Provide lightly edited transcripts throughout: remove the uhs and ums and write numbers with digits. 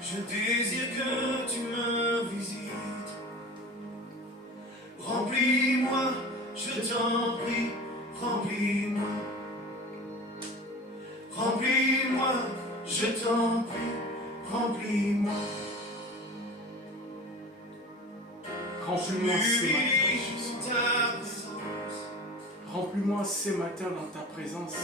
Je désire que tu me visites. Remplis-moi, je t'en prie, remplis-moi. Remplis-moi, je t'en prie, remplis-moi. Remplis-moi ce matin, Jésus. Remplis-moi ce matin dans ta présence.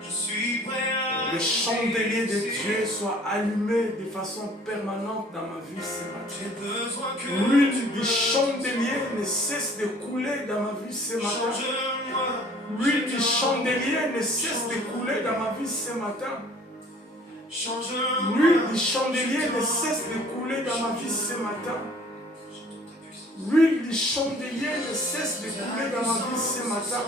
Je suis prêt à Le chandelier de Dieu soit allumé de façon permanente dans ma vie ce matin. J'ai besoin que L'huile du chandelier ne cesse de couler dans ma vie ce matin. change-moi. L'huile du chandelier ne cesse de couler dans ma vie ce matin. Change-moi. L'huile du chandelier ne cesse de couler dans ma vie ce matin. L'huile du chandelier ne cesse de couler dans ma vie ce matin.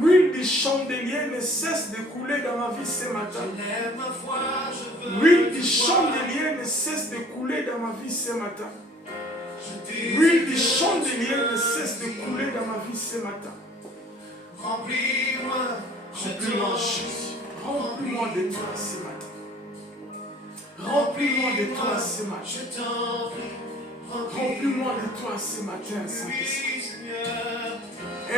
L'huile du chandelier ne cesse de couler dans ma vie ce matin. Lève ma foi, je veux L'huile du chandelier ne cesse de couler dans ma vie ce matin. Je désire L'huile du chandelier ne cesse de couler dans ma vie ce matin. Remplis-moi, je Remplis-moi, t'en Jésus. Remplis-moi de toi ce matin. Remplis-moi de toi ce matin. Je t'en prie, Remplis-moi de toi ce matin, Saint-Esprit. oui, Seigneur.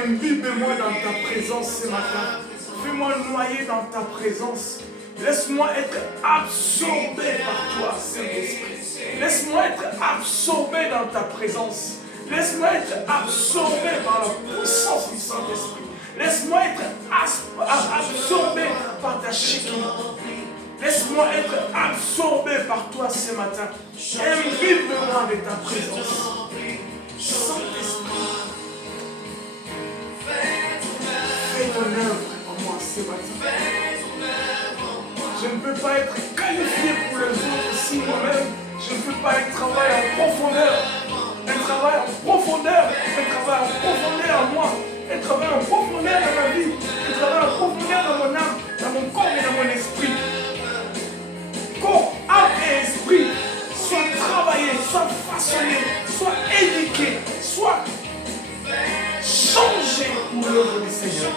Imbibe-moi dans ta présence ce matin. Fais-moi noyer dans ta présence. Laisse-moi être absorbé par toi, Saint-Esprit. Laisse-moi être absorbé dans ta présence. Laisse-moi être absorbé par la puissance du Saint-Esprit. Laisse-moi être absorbé par ta Shekinah. Laisse-moi être absorbé par toi ce matin. Imbibe-moi de ta présence. Saint-Esprit, fais ton œuvre en moi ce matin. Je ne peux pas être qualifié pour les autres si moi-même je ne fais pas un travail en profondeur. Un travail en profondeur. Un travail en profondeur en moi. Un travail en profondeur dans ma vie. Un travail en profondeur dans mon âme, dans mon corps et dans mon esprit. Corps, âme et esprit soit travaillé, soit façonné, soit éduqué, soit changé pour l'œuvre du Seigneur.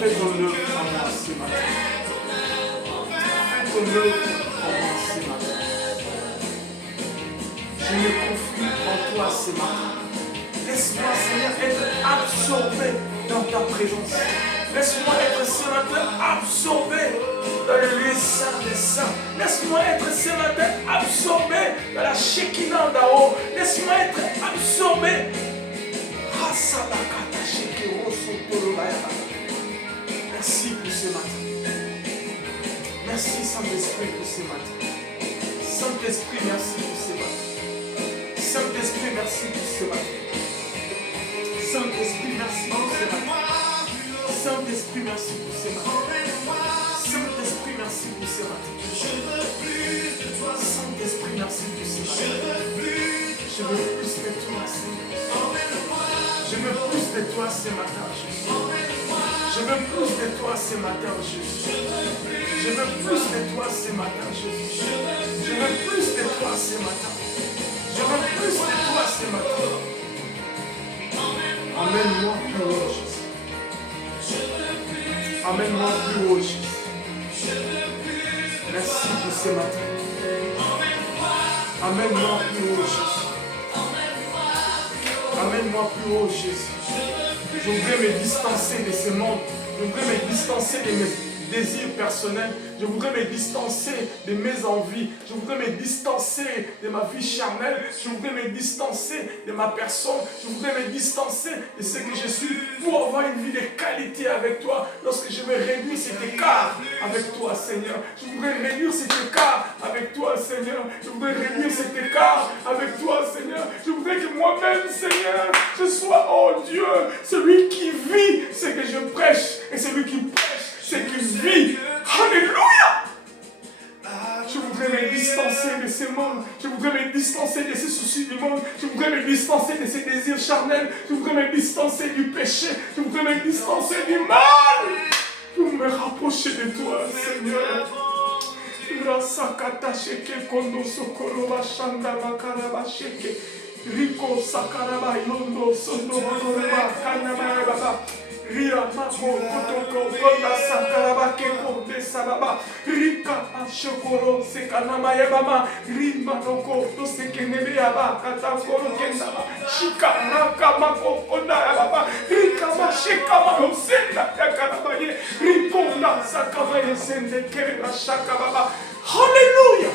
Fais ton œuvre en moi ce matin. Fais ton œuvre en moi ce matin. Je me confie en toi ce matin. Laisse-moi, Seigneur, être absorbé dans ta présence. Laisse-moi être ce matin absorbé dans le lieu saint des saints. Laisse-moi être ce matin absorbé dans la Shekinah d'en haut. Laisse-moi être absorbé. Merci pour ce matin. Merci Saint-Esprit pour ce matin. Saint-Esprit, merci pour ce matin. Saint-Esprit, merci pour ce matin. Saint-Esprit, merci pour ce matin. Saint-Esprit, merci pour ce matin. Saint-Esprit, merci pour ce matin. Je veux plus de toi. Saint-Esprit, merci pour ce Je matin. veux plus. Je veux plus de toi, Seigneur. Emmène-moi. Je veux plus de toi ce matin, Jésus. Je veux plus de toi ce matin, Jésus. Je veux plus de toi ce matin, Jésus. Je veux plus de toi ce matin. Je veux plus de toi ce matin. Emmène-moi plus haut, Jésus. Emmène-moi plus haut, Jésus. Merci pour ce matin. Amène-moi plus haut, Jésus. Amène-moi plus haut, Jésus. Je voudrais me distancer de ce monde. Je voudrais me distancer de mes désirs personnels. Je voudrais me distancer de mes envies. Je voudrais me distancer de ma vie charnelle. Je voudrais me distancer de ma personne. Je voudrais me distancer de ce que je suis pour avoir une vie de qualité avec toi. Lorsque je vais réduire cet écart avec toi, Seigneur. Je voudrais réduire cet écart avec toi, Seigneur. Je voudrais réduire cet écart avec toi, Seigneur. Je voudrais que moi-même, Seigneur, je sois, oh Dieu, celui qui vit ce que je prêche et celui qui prêche ce qu'il vit. Alléluia! Je voudrais me distancer de ce monde. Je voudrais me distancer de ces soucis du monde. Je voudrais me distancer de ces désirs charnels. Je voudrais me distancer du péché. Je voudrais me distancer du mal. Pour me rapprocher de toi, Seigneur. Rasakata sheke kondo sokoro bashanda makaraba sheke. Riko sakaraba yondo sondo makoreba kanaba baba. Ria Mako Kotoko Konda Sakaraba Keko de Sababa Rika Ashokoro Sekanama Yabama Rima Noko to Sekenebe Yaba Katakoro Kendaba Shika Raka Mako Konda Yababa Rika Mashika Mano Senda Yakarabaye Rikonda Sakabaye Sende Kereba Shaka Baba. Hallelujah.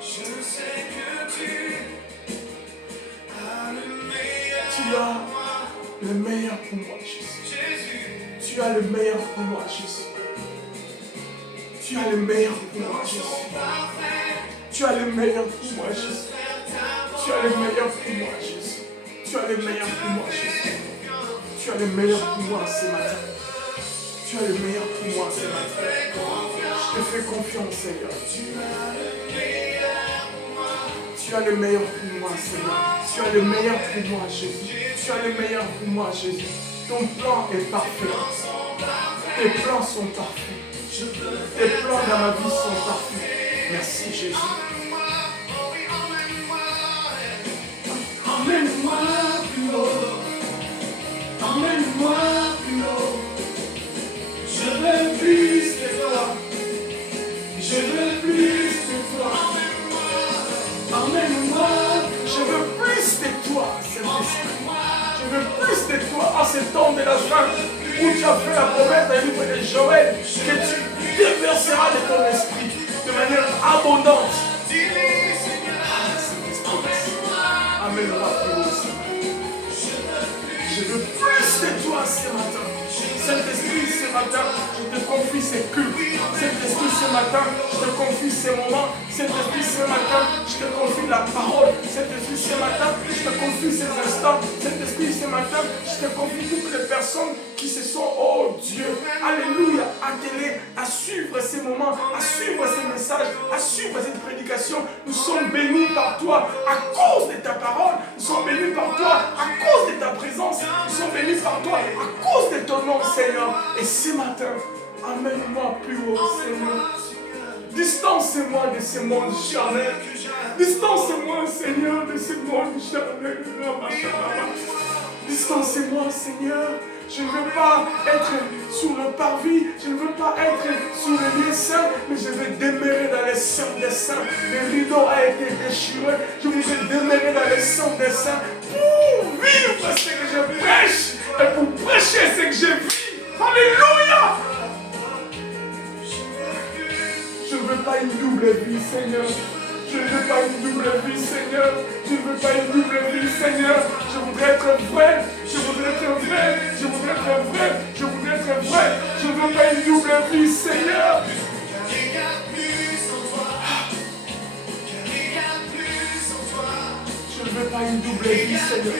Je sais que tu as le meilleur Tu as le meilleur pour moi, Jésus. Jésus. Tu as le meilleur pour moi, Jésus. Tu as le meilleur pour moi, Jésus. Tu as le meilleur pour moi, Jésus. Tu as le meilleur pour moi, Jésus. Tu as le meilleur pour moi, Jésus. Tu as le meilleur pour moi ce matin. Tu as le meilleur pour moi ce matin. Je te fais confiance, Seigneur. Tu as le meilleur pour moi, Seigneur. Tu as le meilleur pour moi, Jésus. Tu as le meilleur pour moi, Jésus. Ton plan est parfait. Tes plans sont parfaits. Tes plans dans ma vie sont parfaits. Merci, Jésus. Emmène-moi plus haut. Emmène-moi plus haut. Je veux plus de toi. Je veux plus de toi. Emmène-moi. Je veux plus de toi, Saint-Esprit. Je veux plus de toi en ce temps de la fin où tu as fait la promesse dans le livre de Joël que tu déverseras de ton esprit de manière abondante. Ah, Saint-Esprit, amène-moi plus haut. Je veux plus de toi ce matin. Saint-Esprit, ce matin, je te confie ces cultes. Saint-Esprit, ce matin, je te confie ces moments. Saint-Esprit, ce matin, je te confie la parole. Saint-Esprit, ce matin, je te confie ces instants. Saint-Esprit, ce matin, je te confie toutes les personnes qui se sont, oh Dieu, alléluia, attelées à suivre ces moments, à suivre ces messages, à suivre cette prédication. Nous sommes bénis par toi à cause de ta parole. Nous sommes bénis par toi à cause de ta présence. Nous sommes bénis par toi à cause de ton nom, Seigneur. Et ce matin, amène-moi plus haut, Seigneur. Distancez-moi de ce monde charnel. Distancez-moi, Seigneur, de ce monde charnel. Distancez-moi, Seigneur. Je ne veux pas être sur le parvis, je ne veux pas être sur les lieux saints, mais je veux demeurer dans les saints des saints. Le rideau a été déchiré, je voudrais demeurer dans les saints des saints pour vivre ce que je prêche et pour prêcher ce que je vis. Alléluia! Je ne veux pas une double vie, Seigneur. Je ne veux pas une double vie, Seigneur. Je ne veux pas une double vie, Seigneur. Je voudrais être vrai. Je voudrais être vrai. Je voudrais être vrai. Je voudrais être vrai. Je ne veux pas une double vie, Seigneur. Je ne veux pas une double vie, Seigneur.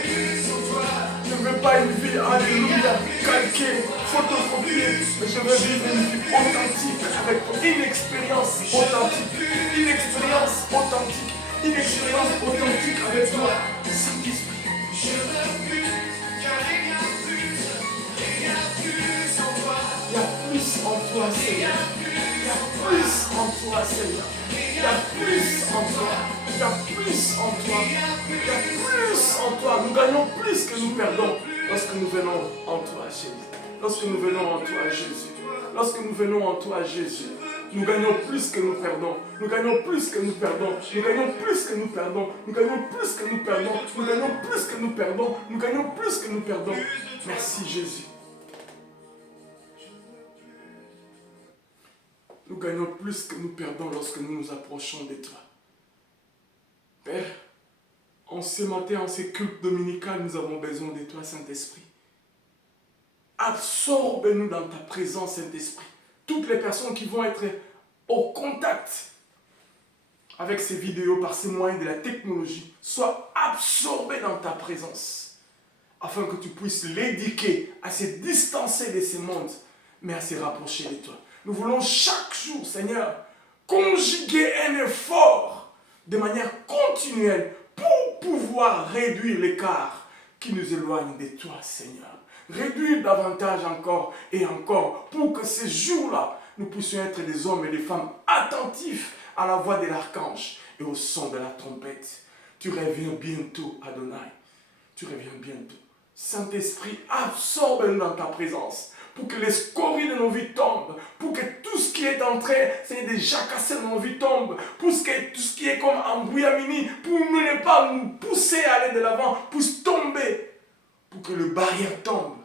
Je ne veux pas une vie, alléluia, calquée, photocopiée, mais je veux vivre une vie authentique, avec une expérience authentique, une expérience authentique, une expérience authentique avec toi, Saint-Esprit. Je veux plus, car il y a plus en toi. Il y a plus en toi, Seigneur. Il y a plus en toi, Seigneur. Il y a plus en toi. Il y a plus en toi. Il y a plus en toi. Nous gagnons plus que nous perdons lorsque nous venons en toi, Jésus. Lorsque nous venons en toi, Jésus. Lorsque nous venons en toi, Jésus. Nous gagnons plus que nous perdons. Nous gagnons plus que nous perdons. Nous gagnons plus que nous perdons. Nous gagnons plus que nous perdons. Nous gagnons plus que nous perdons. Nous gagnons plus que nous perdons. Merci, Jésus. Nous gagnons plus que nous perdons lorsque nous nous approchons de toi. Père, en ce matin, en ces cultes dominicales, nous avons besoin de toi, Saint-Esprit. Absorbe-nous dans ta présence, Saint-Esprit. Toutes les personnes qui vont être au contact avec ces vidéos par ces moyens de la technologie, soient absorbées dans ta présence, afin que tu puisses l'éduquer à se distancer de ce monde, mais à se rapprocher de toi. Nous voulons chaque jour, Seigneur, conjuguer un effort de manière continuelle pour pouvoir réduire l'écart qui nous éloigne de toi, Seigneur. Réduire davantage encore et encore pour que ces jours-là, nous puissions être des hommes et des femmes attentifs à la voix de l'archange et au son de la trompette. Tu reviens bientôt, Adonai. Tu reviens bientôt. Saint-Esprit, absorbe-nous dans ta présence. Pour que les scories de nos vies tombent. Pour que tout ce qui est en train, c'est déjà cassé dans nos vies tombe. Pour que tout ce qui est comme embrouillamini, pour ne pas nous pousser à aller de l'avant, puisse tomber. Pour que le barrière tombe.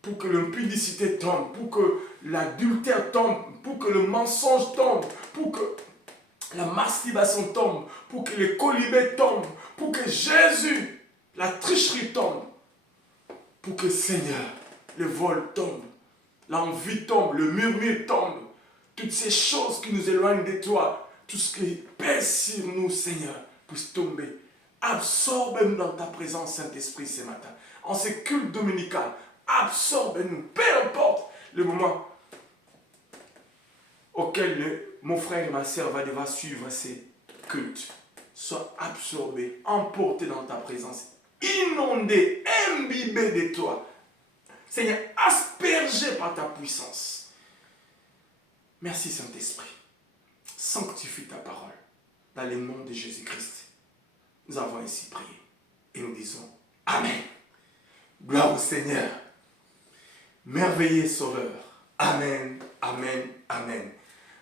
Pour que l'impudicité tombe. Pour que l'adultère tombe. Pour que le mensonge tombe. Pour que la masturbation tombe. Pour que les colibés tombent. Pour que Jésus, la tricherie tombe. Pour que Seigneur, le vol tombe, l'envie tombe, le murmure tombe, toutes ces choses qui nous éloignent de toi, tout ce qui pèse sur nous, Seigneur, puisse tomber. Absorbe-nous dans ta présence, Saint-Esprit, ce matin. En ce culte dominical, absorbe-nous, peu importe le moment auquel mon frère et ma sœur va devoir suivre ces cultes. Sois absorbé, emporté dans ta présence, inondé, imbibé de toi. Seigneur, aspergé par ta puissance. Merci Saint-Esprit. Sanctifie ta parole. Dans le nom de Jésus-Christ, nous avons ainsi prié. Et nous disons Amen. Gloire au Seigneur. Merveilleux Sauveur. Amen, Amen, Amen.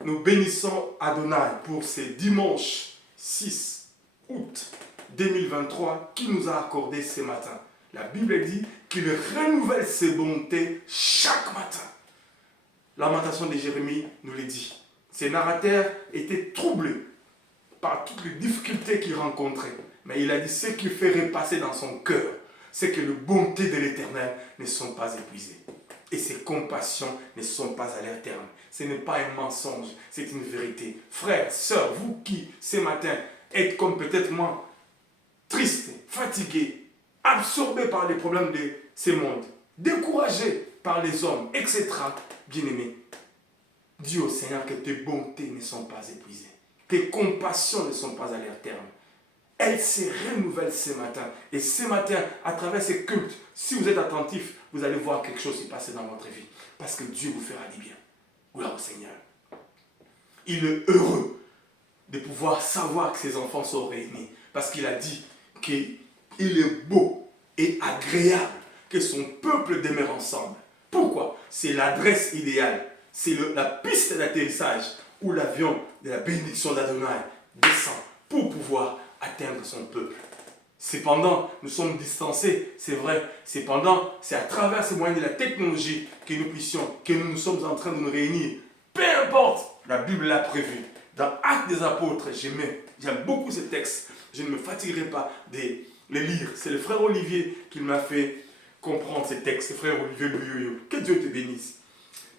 Nous bénissons Adonai pour ce dimanche 6 août 2023 qui nous a accordé ce matin. La Bible dit qu'il renouvelle ses bontés chaque matin. Lamentation de Jérémie nous le dit. Ces narrateurs étaient troublés par toutes les difficultés qu'il rencontrait. Mais il a dit ce qu'il ferait passer dans son cœur, c'est que les bontés de l'Éternel ne sont pas épuisées. Et ses compassions ne sont pas à leur terme. Ce n'est pas un mensonge, c'est une vérité. Frères, sœurs, vous qui, ce matin, êtes comme peut-être moi, tristes, fatigués, absorbés par les problèmes de ce monde, découragés par les hommes, etc. Bien-aimés, dis au Seigneur que tes bontés ne sont pas épuisées. Tes compassions ne sont pas à leur terme. Elles se renouvellent ce matin. Et ce matin, à travers ces cultes, si vous êtes attentifs, vous allez voir quelque chose se passer dans votre vie. Parce que Dieu vous fera du bien. Gloire au Seigneur. Il est heureux de pouvoir savoir que ses enfants sont réunis. Parce qu'il a dit qu'il est beau et agréable que son peuple demeure ensemble. Pourquoi? C'est l'adresse idéale. C'est la piste d'atterrissage où l'avion de la bénédiction d'Adonai descend pour pouvoir atteindre son peuple. Cependant, nous sommes distancés, c'est vrai. Cependant, c'est à travers ces moyens de la technologie que nous puissions, que nous sommes en train de nous réunir. Peu importe, la Bible l'a prévu. Dans Actes des Apôtres, j'aime beaucoup ce texte. Je ne me fatiguerai pas de le lire. C'est le frère Olivier qui m'a fait comprendre ce texte. Le frère Olivier Louyoyo. Que Dieu te bénisse.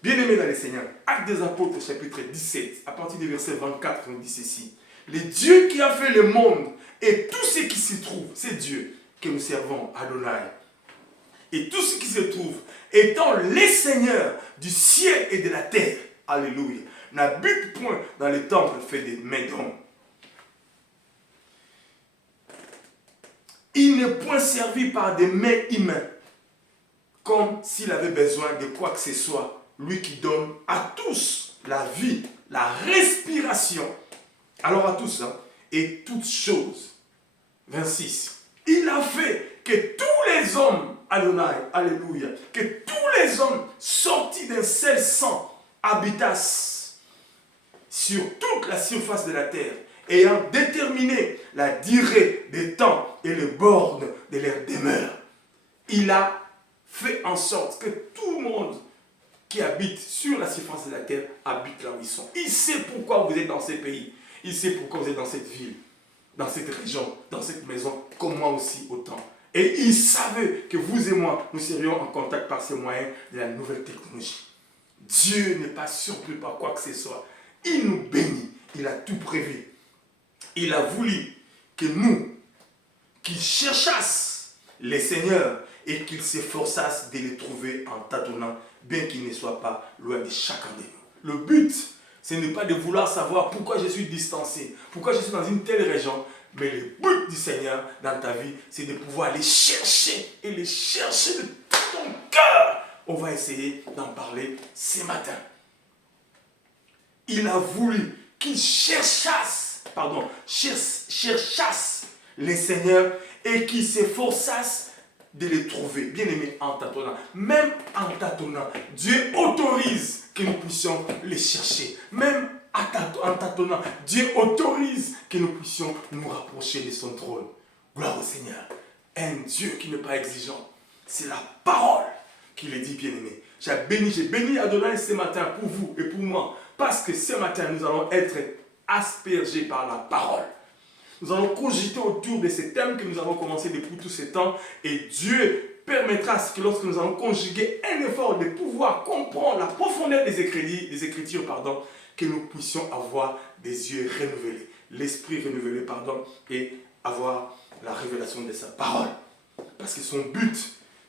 Bien-aimé dans le Seigneur, Actes des Apôtres, chapitre 17, à partir du verset 24, on dit ceci. Le Dieu qui a fait le monde et tout ce qui s'y trouve, c'est Dieu que nous servons, Adonai. Et tout ce qui se trouve, étant les seigneurs du ciel et de la terre, alléluia, n'habite point dans les temples faits des mains d'hommes. Il n'est point servi par des mains humaines, comme s'il avait besoin de quoi que ce soit. Lui qui donne à tous la vie, la respiration. Alors à tous, et toutes choses. 26. Il a fait que tous les hommes, Adonai, alléluia, que tous les hommes sortis d'un seul sang habitassent sur toute la surface de la terre, ayant déterminé la durée des temps et les bornes de leur demeure. Il a fait en sorte que tout le monde qui habite sur la surface de la terre habite là où ils sont. Il sait pourquoi vous êtes dans ces pays. Il sait pourquoi vous êtes dans cette ville, dans cette région, dans cette maison, comme moi aussi autant. Et il savait que vous et moi, nous serions en contact par ces moyens de la nouvelle technologie. Dieu n'est pas surpris par quoi que ce soit. Il nous bénit. Il a tout prévu. Il a voulu que nous, qui cherchassent les seigneurs et qu'ils s'efforçassent de les trouver en tâtonnant, bien qu'ils ne soient pas loin de chacun de nous. Le but, ce n'est pas de vouloir savoir pourquoi je suis distancé, pourquoi je suis dans une telle région, mais le but du Seigneur dans ta vie, c'est de pouvoir les chercher et les chercher de tout ton cœur. On va essayer d'en parler ce matin. Il a voulu qu'ils cherchassent les seigneurs et qu'ils s'efforçassent de les trouver, bien aimé, en tâtonnant. Même en tâtonnant, Dieu autorise que nous puissions les chercher. Même en tâtonnant, Dieu autorise que nous puissions nous rapprocher de son trône. Gloire au Seigneur. Un Dieu qui n'est pas exigeant. C'est la parole qui le dit, bien aimé. J'ai béni Adonai ce matin pour vous et pour moi. Parce que ce matin, nous allons être aspergés par la parole. Nous allons cogiter autour de ces thèmes que nous avons commencé depuis tout ce temps. Et Dieu permettra que lorsque nous allons conjuguer un effort de pouvoir comprendre la profondeur des Écritures, que nous puissions avoir des yeux renouvelés, l'esprit renouvelé, et avoir la révélation de sa parole. Parce que son but,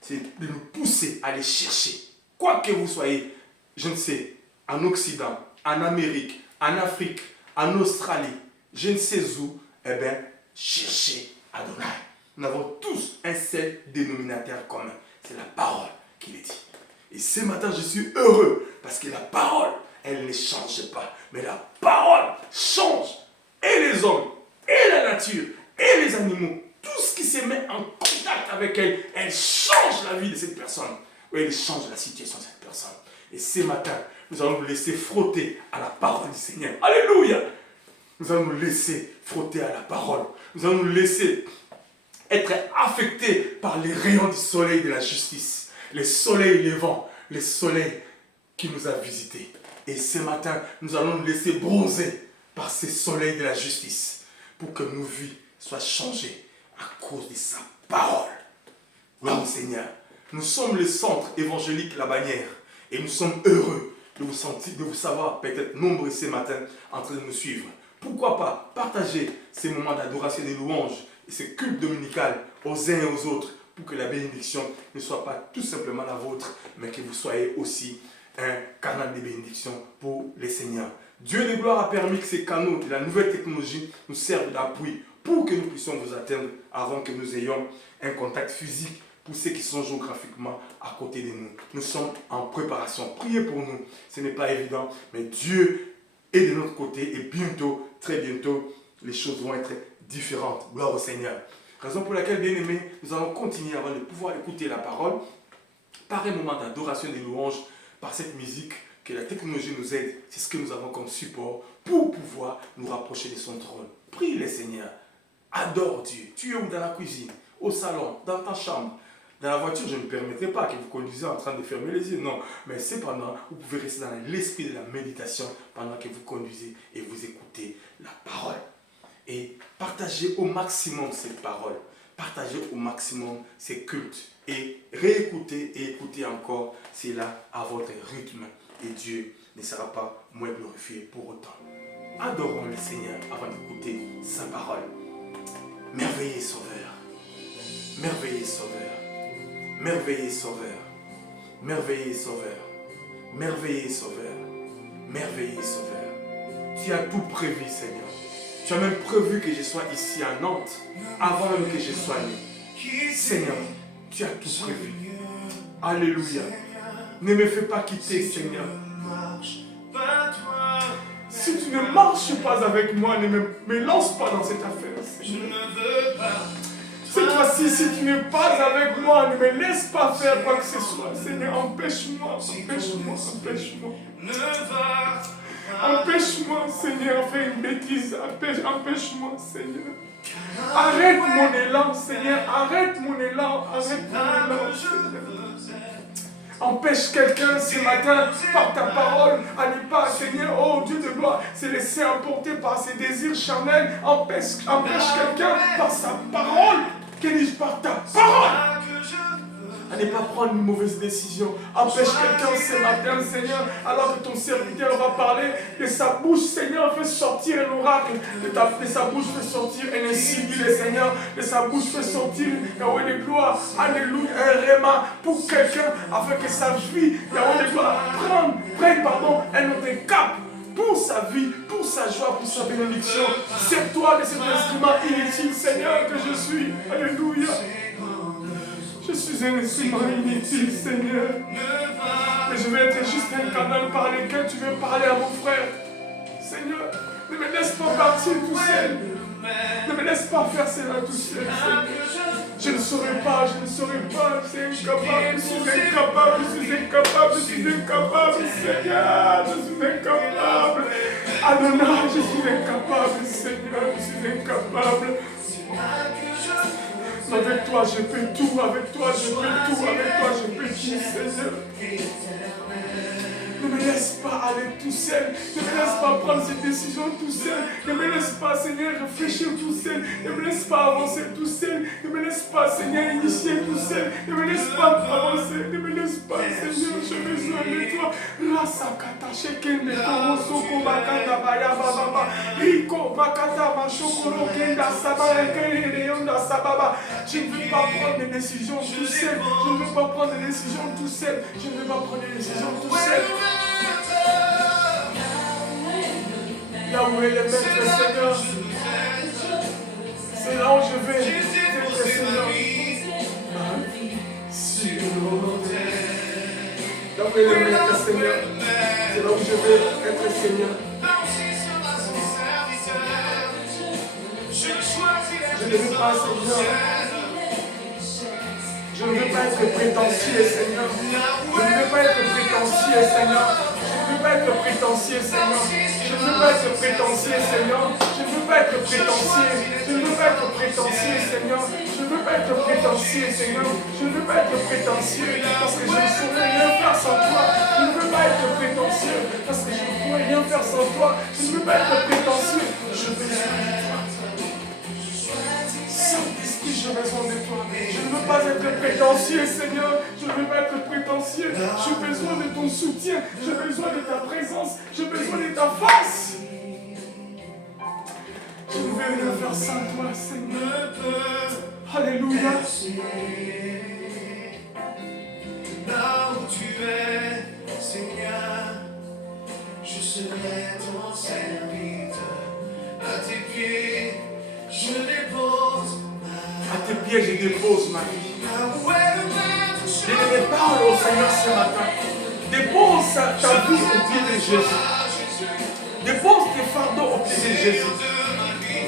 c'est de nous pousser à les chercher. Quoi que vous soyez, je ne sais, en Occident, en Amérique, en Afrique, en Australie, je ne sais où, eh bien, cherchez Adonai. Nous avons tous un seul dénominateur commun. C'est la parole qui le dit. Et ce matin, je suis heureux parce que la parole, elle ne change pas. Mais la parole change et les hommes, et la nature, et les animaux. Tout ce qui se met en contact avec elle, elle change la vie de cette personne. Ou elle change la situation de cette personne. Et ce matin, nous allons nous laisser frotter à la parole du Seigneur. Alléluia! Nous allons nous laisser frotter à la parole. Nous allons nous laisser être affectés par les rayons du soleil de la justice. Le soleil levant, le soleil qui nous a visités. Et ce matin, nous allons nous laisser bronzer par ce soleil de la justice pour que nos vies soient changées à cause de sa parole. Gloire au Seigneur. Nous sommes le centre évangélique La Bannière et nous sommes heureux de vous savoir peut-être nombreux ce matin en train de nous suivre. Pourquoi pas partager ces moments d'adoration et de louange et ces cultes dominicales aux uns et aux autres pour que la bénédiction ne soit pas tout simplement la vôtre, mais que vous soyez aussi un canal de bénédiction pour les seigneurs. Dieu de gloire a permis que ces canaux de la nouvelle technologie nous servent d'appui pour que nous puissions vous atteindre avant que nous ayons un contact physique pour ceux qui sont géographiquement à côté de nous. Nous sommes en préparation. Priez pour nous. Ce n'est pas évident, mais Dieu est de notre côté et bientôt, très bientôt, les choses vont être différentes. Gloire au Seigneur. Raison pour laquelle, bien aimés, nous allons continuer avant de pouvoir écouter la parole par un moment d'adoration et de louange, par cette musique que la technologie nous aide. C'est ce que nous avons comme support pour pouvoir nous rapprocher de son trône. Prie le Seigneur. Adore Dieu. Tu es où dans la cuisine, au salon, dans ta chambre. Dans la voiture, je ne permettrai pas que vous conduisez en train de fermer les yeux. Non, mais cependant, vous pouvez rester dans l'esprit de la méditation pendant que vous conduisez et vous écoutez la parole. Et partagez au maximum cette parole. Partagez au maximum ces cultes. Et réécoutez et écoutez encore cela à votre rythme. Et Dieu ne sera pas moins glorifié pour autant. Adorons le Seigneur avant d'écouter sa parole. Merveilleux Sauveur. Merveilleux Sauveur. Merveilleux Sauveur. Merveilleux Sauveur. Merveilleux Sauveur. Merveilleux Sauveur. Tu as tout prévu, Seigneur. Tu as même prévu que je sois ici à Nantes avant même que je sois né. Seigneur, tu as tout prévu. Alléluia. Ne me fais pas quitter, Seigneur. Si tu ne marches pas avec moi, ne me lance pas dans cette affaire, Seigneur. Cette fois-ci, si tu n'es pas avec moi, ne me laisse pas faire quoi que ce soit. Seigneur, empêche-moi, empêche-moi, empêche-moi. Empêche-moi, Seigneur, de faire une bêtise. Empêche-moi, Seigneur. Arrête mon élan, Seigneur. Arrête mon élan. Arrête mon élan, Seigneur. Empêche quelqu'un ce matin par ta parole à ne pas, Seigneur, oh Dieu de gloire, se laisser emporter par ses désirs charnels. Empêche quelqu'un par sa parole, que dis-je, par ta parole, à ne pas prendre une mauvaise décision. Empêche quelqu'un ce matin, Seigneur, alors que ton serviteur va parler, de sa bouche, Seigneur, fait sortir un oracle, de sa bouche fait sortir un ainsi dit le Seigneur, de sa bouche fait sortir Yahweh de gloire, alléluia, un réma pour quelqu'un, afin que sa vie, Yahweh de gloire, prenne un autre cap pour sa vie, pour sa joie, pour sa bénédiction. C'est toi de cet instrument inutile, Seigneur, que je suis, alléluia. Je suis un instrument inutile, Seigneur. Mais je vais être juste un canal par lequel tu veux parler à mon frère. Seigneur, ne me laisse pas partir tout seul. Ne me laisse pas faire cela tout seul, Seigneur. Je ne saurais pas, je suis incapable, je suis incapable, je suis incapable, je suis incapable, Seigneur, je suis incapable. Adonai, je suis incapable, Seigneur, je suis incapable. Avec toi, je peux tout, avec toi, je peux tout, avec toi, je peux tout, Seigneur. Ne me laisse pas aller tout seul. Ne me laisse pas prendre cette décision tout seul. Ne me laisse pas, Seigneur, réfléchir tout seul. Ne me laisse pas avancer tout seul. Ne me laisse pas, Seigneur, initier tout seul. Ne me laisse pas avancer. Ne me laisse pas, Seigneur, j'ai besoin de toi. Rasakata, shekende, korosoko, makata, baya, bababa. Riko, makata, mashokoro, kenda, sabara, kende, yonda, sababa. Je ne veux pas prendre des décisions tout seul. Je ne veux pas prendre des décisions tout seul. Je ne veux pas prendre des décisions tout seul. Là où est le maître, Seigneur, c'est là où je vais être, Seigneur. Là où est le maître, Seigneur, c'est là où je vais être, Seigneur. Je ne veux pas, Seigneur. Je ne veux pas être prétentieux, Seigneur. Je ne veux pas être prétentieux, Seigneur. Je ne veux pas être prétentieux, Seigneur. Je ne veux pas être prétentieux, Seigneur. Je ne veux pas être prétentieux. Je ne veux pas être prétentieux, Seigneur. Je ne veux pas être prétentieux, Seigneur. Je ne veux pas être prétentieux parce que je ne saurais rien faire sans toi. Je ne veux pas être prétentieux parce que je ne pourrais rien faire sans toi. Je ne veux pas être prétentieux. Je veux besoin de toi. Saint-Esprit, j'ai besoin de toi. Je ne veux pas être prétentieux, Seigneur. Je ne veux pas être prétentieux. J'ai besoin de ton soutien. J'ai besoin de ta présence. J'ai besoin de ta face. Je ne veux rien faire sans toi, Seigneur. Alléluia. Là où tu es, Seigneur, je serai ton serviteur. À tes pieds, je dépose. À tes pieds, je dépose ma vie. Je les parle au Seigneur ce matin. Dépose ta vie au pied de Jésus. Dépose tes fardeaux au pied de Jésus.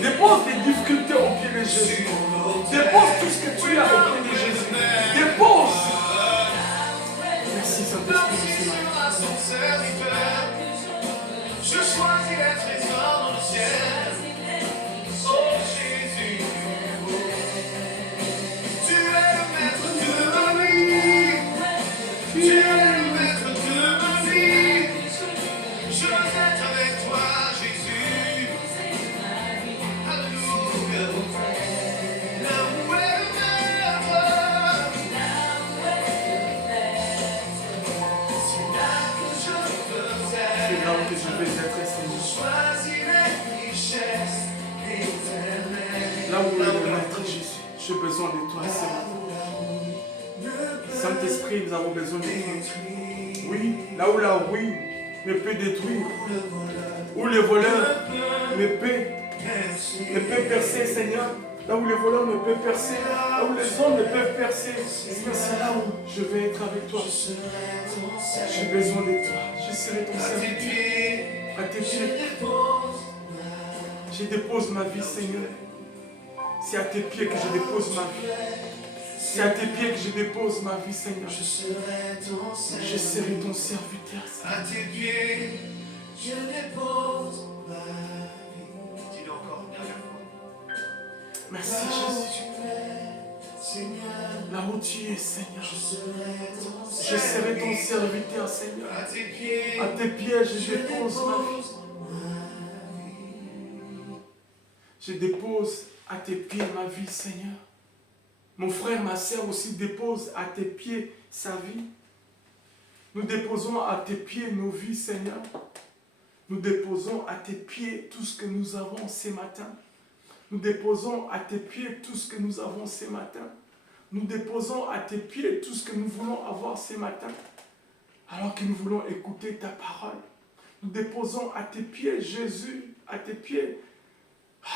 Dépose tes difficultés au pied de Jésus. Dépose tout ce que tu as au pied de Jésus. Dépose. Merci Saint-Esprit ce matin. Je choisis d'être trésor dans le ciel. Oh Jésus, tu es le maître de ma vie. Tu es le maître de ma vie. Je veux être avec toi, Jésus. Alléluia. Là où est le maître, c'est là que je veux être. C'est là que je vais être, Seigneur. Choisis les richesses éternelles. Là où est le maître Jésus. J'ai besoin de toi, Seigneur. Saint-Esprit, nous avons besoin de toi. Oui, là où la ruine ne peut détruire, où le voleur ne peut percer, Seigneur. Là où le voleur ne peut percer, là où les hommes ne peuvent percer, Seigneur, c'est là où je vais être avec toi. J'ai besoin de toi. Je serai ton serviteur. À tes pieds. Je dépose ma vie, Seigneur. C'est à tes pieds que je dépose ma vie. C'est à tes pieds que je dépose ma vie, Seigneur. Je serai ton serviteur. À tes pieds, je dépose ma vie. Dis-le encore une dernière fois. Merci, Jésus. Là où tu es, Seigneur. Je serai ton serviteur, Seigneur. À tes pieds, je dépose ma vie. Je dépose à tes pieds ma vie, Seigneur. Mon frère, ma sœur aussi dépose à tes pieds sa vie. Nous déposons à tes pieds nos vies, Seigneur. Nous déposons à tes pieds tout ce que nous avons ce matin. Nous déposons à tes pieds tout ce que nous avons ce matin. Nous déposons à tes pieds tout ce que nous voulons avoir ce matin. Alors que nous voulons écouter ta parole. Nous déposons à tes pieds, Jésus, à tes pieds.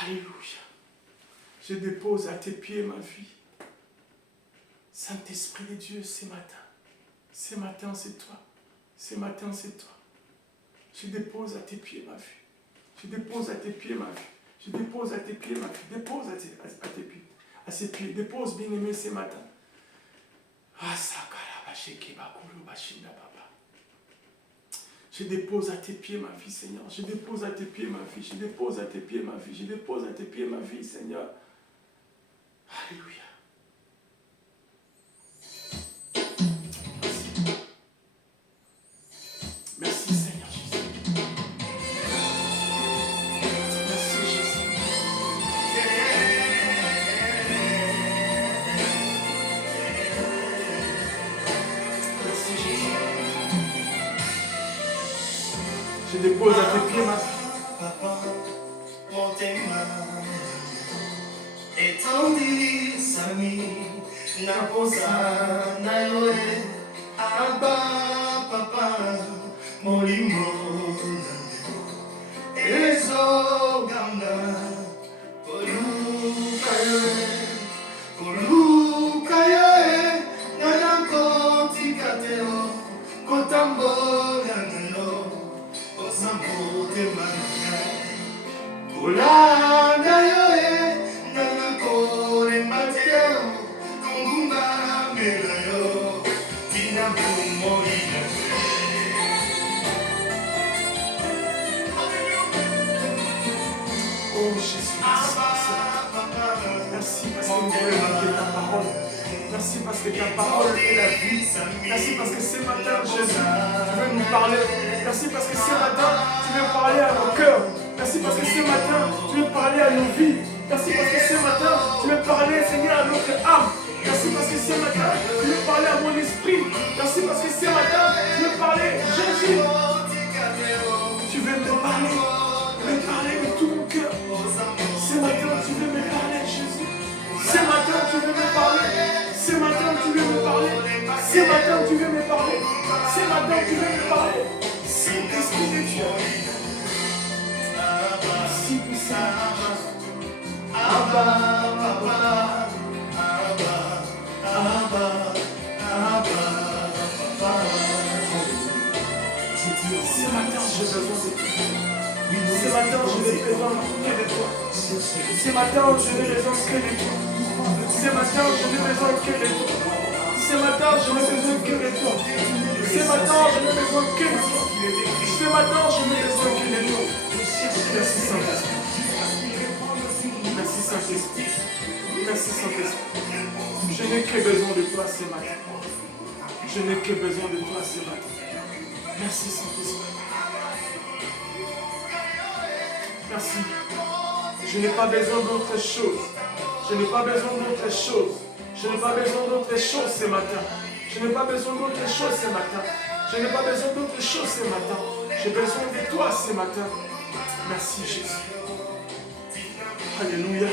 Alléluia. Je dépose à tes pieds ma vie. Saint-Esprit de Dieu, ce matin c'est toi. Ce matin c'est toi. Je dépose à tes pieds ma vie. Je dépose à tes pieds ma vie. Je dépose à tes pieds ma vie. Dépose à tes pieds. à ses pieds. Dépose, bien-aimé, ce matin. Je dépose à tes pieds ma vie, Seigneur. Je dépose à tes pieds ma vie. Je dépose à tes pieds ma vie. Je dépose à tes pieds ma vie, Seigneur. Alléluia. Merci, Seigneur Jésus. Merci, Jésus. Merci, Jésus. Je dépose à tes pieds ma vie. Papa, prends tes mains. Étendis, Sami, Naposa, Nayoe, Abba, Papa, Molimo, Ezo, Ganda, Olu, Kayoe, Nanako, Tikateo, Kotambo, Nanayo, Osampo, Temana, Ola, Nayoe, Nanako, Mateo, Kongumba, Melayo, Tinabu, Morina. Oh Jésus, merci parce que vous voulez marquer ta parole. Merci parce que ta parole est la vie. Merci parce que ce matin, Jésus, tu veux nous parler. Merci parce que ce matin, tu veux parler à nos cœurs. Merci parce que ce matin, tu veux parler à nos vies. Merci parce que ce matin, tu veux parler, Seigneur, à notre âme. Merci parce que ce matin, tu veux parler à mon esprit. Merci parce que ce matin, tu veux parler, Jésus. Tu veux me parler de tout mon cœur. Ce matin, tu veux me parler, Jésus. Ce matin, tu veux me parler. Ce matin, tu veux me parler. Ce matin, tu veux me parler. Ce matin, tu veux me parler. Saint-Esprit de Dieu. Merci pour ça. Abba, Papa, Abba, Abba, Abba, Papa. Ce matin, j'ai besoin de toi. Ce matin, je n'ai besoin que de toi. Ce matin, je n'ai besoin que de toi. Ce matin, je n'ai besoin que de toi. Ce matin, je n'ai besoin que de toi. Ce matin, je n'ai besoin que de toi. Ce matin, je n'ai besoin que de toi. Merci Saint-Esprit. Merci Saint-Esprit. Merci Saint-Esprit. Je n'ai que besoin de toi ce matin. Je n'ai que besoin de toi ce matin. Merci Saint-Esprit. Merci. Je n'ai pas besoin d'autre chose. Je n'ai pas besoin d'autre chose. Je n'ai pas besoin d'autre chose ce matin. Je n'ai pas besoin d'autre chose ce matin. Je n'ai pas besoin d'autre chose ce matin. J'ai besoin de toi ce matin. Merci Jésus. Alléluia.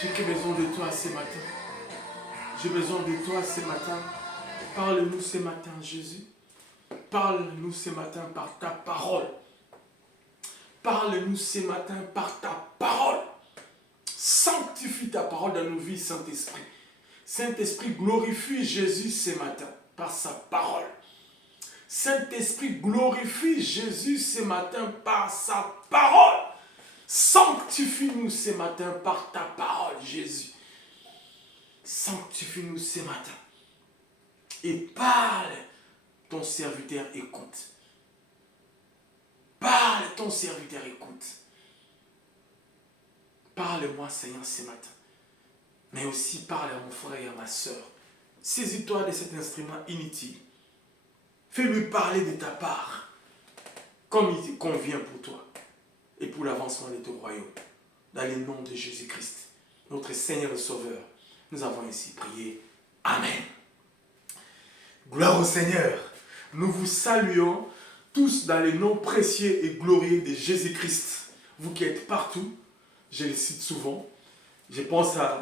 J'ai que besoin de toi ce matin. J'ai besoin de toi ce matin. Parle-nous ce matin, Jésus. Parle-nous ce matin par ta parole. Parle-nous ce matin par ta parole. Sanctifie ta parole dans nos vies, Saint-Esprit. Saint-Esprit, glorifie Jésus ce matin par sa parole. Saint-Esprit, glorifie Jésus ce matin par sa parole. Sanctifie-nous ce matin par ta parole, Jésus. Sanctifie-nous ce matin. Et parle, ton serviteur écoute. Parle, ton serviteur écoute. Parle-moi, Seigneur, ce matin. Mais aussi parle à mon frère et à ma soeur. Saisis-toi de cet instrument inutile. Fais-lui parler de ta part, comme il convient pour toi et pour l'avancement de ton royaume. Dans le nom de Jésus-Christ, notre Seigneur et Sauveur, nous avons ainsi prié. Amen. Gloire au Seigneur. Nous vous saluons tous dans le nom précieux et glorieux de Jésus-Christ. Vous qui êtes partout, je le cite souvent. Je pense à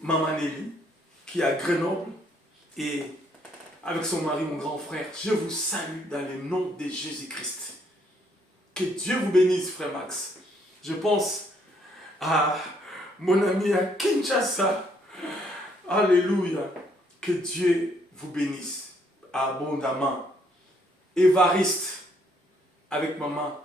Maman Nelly, qui est à Grenoble, et avec son mari, mon grand frère. Je vous salue dans le nom de Jésus-Christ. Que Dieu vous bénisse, frère Max. Je pense à mon ami à Kinshasa. Alléluia. Que Dieu vous bénisse abondamment. Évariste, avec maman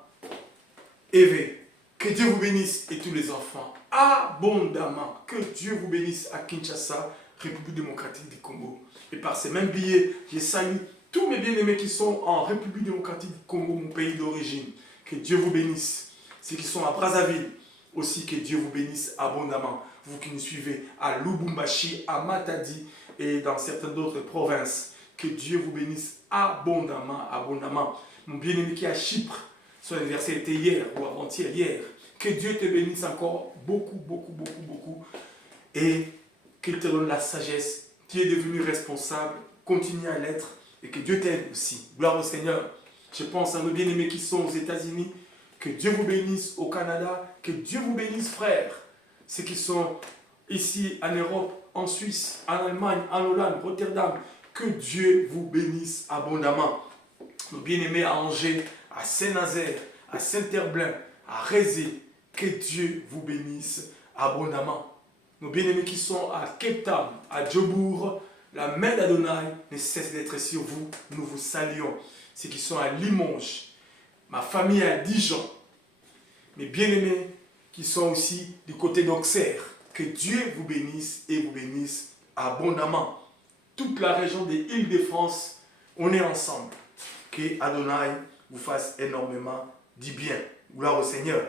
Eve. Que Dieu vous bénisse et tous les enfants abondamment. Que Dieu vous bénisse à Kinshasa, République démocratique du Congo. Et par ces mêmes billets, je salue tous mes bien-aimés qui sont en République démocratique du Congo, mon pays d'origine. Que Dieu vous bénisse. Ceux qui sont à Brazzaville, aussi que Dieu vous bénisse abondamment. Vous qui nous suivez à Lubumbashi, à Matadi et dans certaines d'autres provinces. Que Dieu vous bénisse abondamment, abondamment. Mon bien-aimé qui est à Chypre, son anniversaire était hier ou avant-hier, hier. Que Dieu te bénisse encore beaucoup, beaucoup, beaucoup, beaucoup. Et qu'il te donne la sagesse. Tu es devenu responsable. Continue à l'être. Et que Dieu t'aide aussi. Gloire au Seigneur. Je pense à nos bien-aimés qui sont aux États-Unis. Que Dieu vous bénisse au Canada. Que Dieu vous bénisse, frères. Ceux qui sont ici en Europe, en Suisse, en Allemagne, en Hollande, Rotterdam. Que Dieu vous bénisse abondamment. Nos bien-aimés à Angers, à Saint-Nazaire, à Saint-Herblain, à Rézé. Que Dieu vous bénisse abondamment. Nos bien-aimés qui sont à Cape Town, à Djobourg, la main d'Adonai ne cesse d'être sur vous. Nous vous saluons. Ceux qui sont à Limoges, ma famille à Dijon, mes bien-aimés qui sont aussi du côté d'Auxerre. Que Dieu vous bénisse et vous bénisse abondamment. Toute la région des Îles-de-France, on est ensemble. Que Adonai vous fasse énormément du bien. Gloire au Seigneur.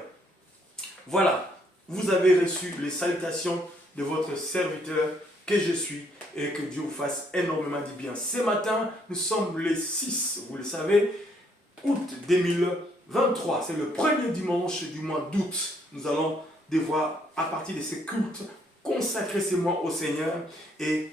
Voilà, vous avez reçu les salutations de votre serviteur que je suis et que Dieu vous fasse énormément du bien. Ce matin, nous sommes le 6, vous le savez, août 2023. C'est le premier dimanche du mois d'août. Nous allons devoir, à partir de ces cultes, consacrer ces mois au Seigneur et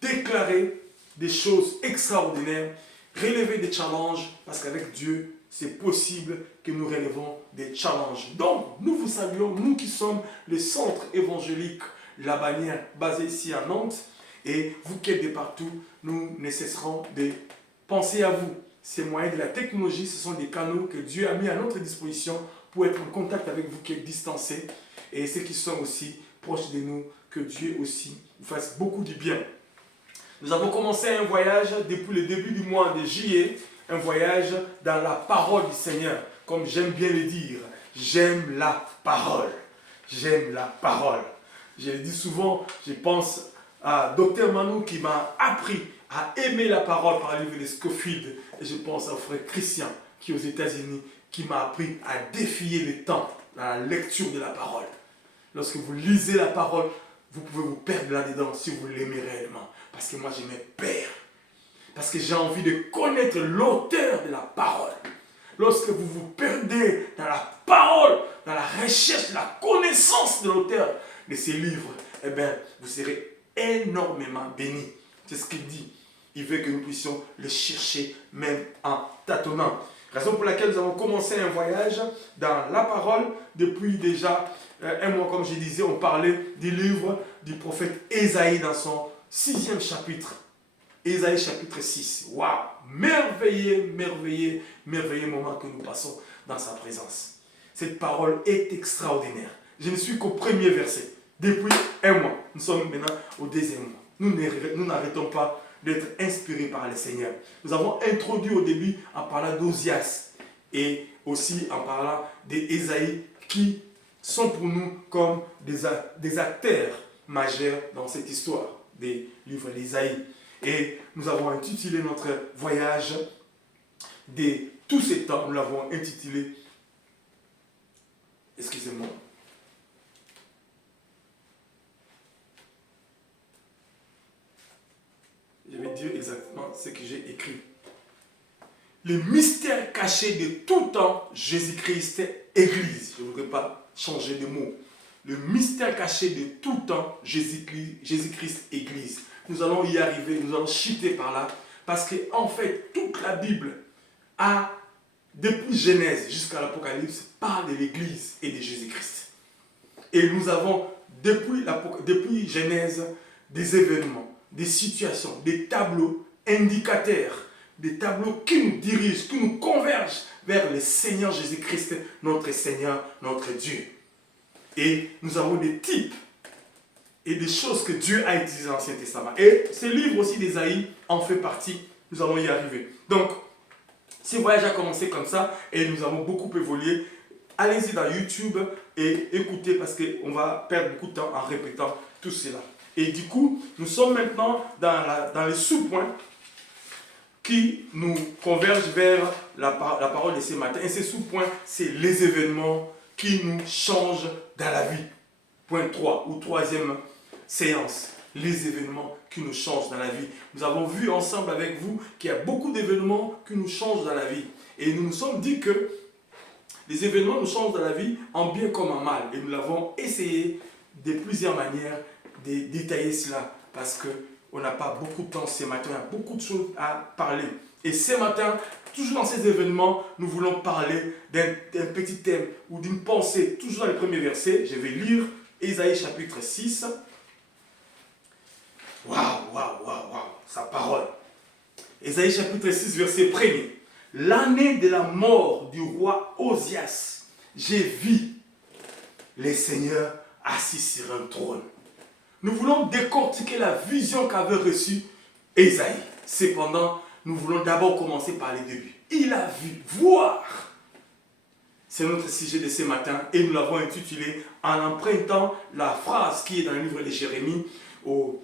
déclarer des choses extraordinaires, relever des challenges, parce qu'avec Dieu, c'est possible que nous relevons des challenges. Donc, nous vous saluons, nous qui sommes le centre évangélique La Bannière, basé ici à Nantes, et vous qui êtes de partout, nous ne cesserons de penser à vous. Ces moyens de la technologie, ce sont des canaux que Dieu a mis à notre disposition pour être en contact avec vous qui êtes distancés, et ceux qui sont aussi proches de nous, que Dieu aussi vous fasse beaucoup du bien. Nous avons commencé un voyage depuis le début du mois de juillet, un voyage dans la parole du Seigneur. Comme j'aime bien le dire, j'aime la parole. J'aime la parole. Je le dis souvent, je pense à Dr Manu qui m'a appris à aimer la parole par le livre de Scofield. Et je pense à frère Christian qui est aux États-Unis, qui m'a appris à défier le temps dans la lecture de la parole. Lorsque vous lisez la parole, vous pouvez vous perdre là-dedans si vous l'aimez réellement. Parce que moi, je me perds. Parce que j'ai envie de connaître l'auteur de la parole. Lorsque vous vous perdez dans la parole, dans la recherche, la connaissance de l'auteur de ces livres, eh bien, vous serez énormément bénis. C'est ce qu'il dit. Il veut que nous puissions le chercher même en tâtonnant. Raison pour laquelle nous avons commencé un voyage dans la parole depuis déjà un mois, comme je disais, on parlait du livre du prophète Ésaïe dans son 6e chapitre. Ésaïe chapitre 6. Waouh! Merveilleux, merveilleux, merveilleux moment que nous passons dans sa présence. Cette parole est extraordinaire. Je ne suis qu'au premier verset. Depuis un mois. Nous sommes maintenant au deuxième mois. Nous n'arrêtons pas d'être inspirés par le Seigneur. Nous avons introduit au début en parlant d'Osias et aussi en parlant d'Ésaïe qui sont pour nous comme des acteurs majeurs dans cette histoire des livres d'Ésaïe. Et nous avons intitulé notre voyage de tous ces temps, nous l'avons intitulé, excusez-moi, je vais dire exactement ce que j'ai écrit. Le mystère caché de tout temps, Jésus-Christ, Église. Je ne voudrais pas changer de mot. Le mystère caché de tout temps, Jésus-Christ, Église. Nous allons y arriver, nous allons chuter par là. Parce qu'en fait, toute la Bible a, depuis Genèse jusqu'à l'Apocalypse, parle de l'Église et de Jésus-Christ. Et nous avons, depuis Genèse, des événements, des situations, des tableaux indicateurs, des tableaux qui nous dirigent, qui nous convergent vers le Seigneur Jésus-Christ, notre Seigneur, notre Dieu. Et nous avons des types et des choses que Dieu a utilisées dans l'Ancien Testament. Et ce livre aussi d'Ésaïe en fait partie. Nous allons y arriver. Donc, ce voyage a commencé comme ça et nous avons beaucoup évolué. Allez-y dans YouTube et écoutez parce qu'on va perdre beaucoup de temps en répétant tout cela. Et du coup, nous sommes maintenant dans les sous-points qui nous convergent vers la parole de ce matin. Et ces sous-points, c'est les événements qui nous changent dans la vie. Point 3 ou troisième séance. Les événements qui nous changent dans la vie. Nous avons vu ensemble avec vous qu'il y a beaucoup d'événements qui nous changent dans la vie. Et nous nous sommes dit que les événements nous changent dans la vie en bien comme en mal. Et nous l'avons essayé de plusieurs manières de détailler cela. Parce qu'on n'a pas beaucoup de temps ce matin. Il y a beaucoup de choses à parler. Et ce matin, toujours dans ces événements, nous voulons parler d'un petit thème ou d'une pensée. Toujours dans les premiers versets, je vais lire Ésaïe chapitre 6. Waouh, sa parole. Ésaïe chapitre 6, verset 1er. L'année de la mort du roi Osias, j'ai vu les seigneurs assis sur un trône. Nous voulons décortiquer la vision qu'avait reçue Ésaïe. Cependant, nous voulons d'abord commencer par les débuts. Il a vu, voir. C'est notre sujet de ce matin et nous l'avons intitulé en empruntant la phrase qui est dans le livre de Jérémie au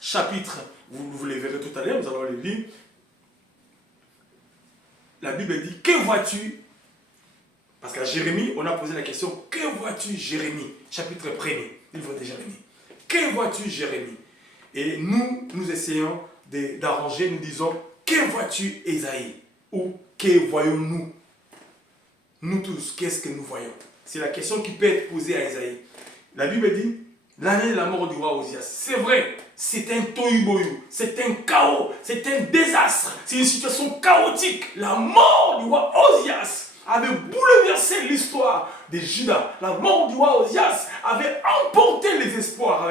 chapitre, vous les verrez tout à l'heure, nous allons le lire. La Bible dit, que vois-tu? Parce qu'à Jérémie, on a posé la question, que vois-tu Jérémie? Chapitre 1er, livre de Jérémie. Que vois-tu Jérémie? Et nous essayons d'arranger, nous disons, que vois-tu Ésaïe? Ou que voyons-nous? Nous tous, qu'est-ce que nous voyons? C'est la question qui peut être posée à Ésaïe. La Bible dit, l'année de la mort du roi Osias. C'est vrai, c'est un tohu-bohu, c'est un chaos, c'est un désastre, c'est une situation chaotique. La mort du roi Osias avait bouleversé l'histoire de Juda. La mort du roi Osias avait emporté les espoirs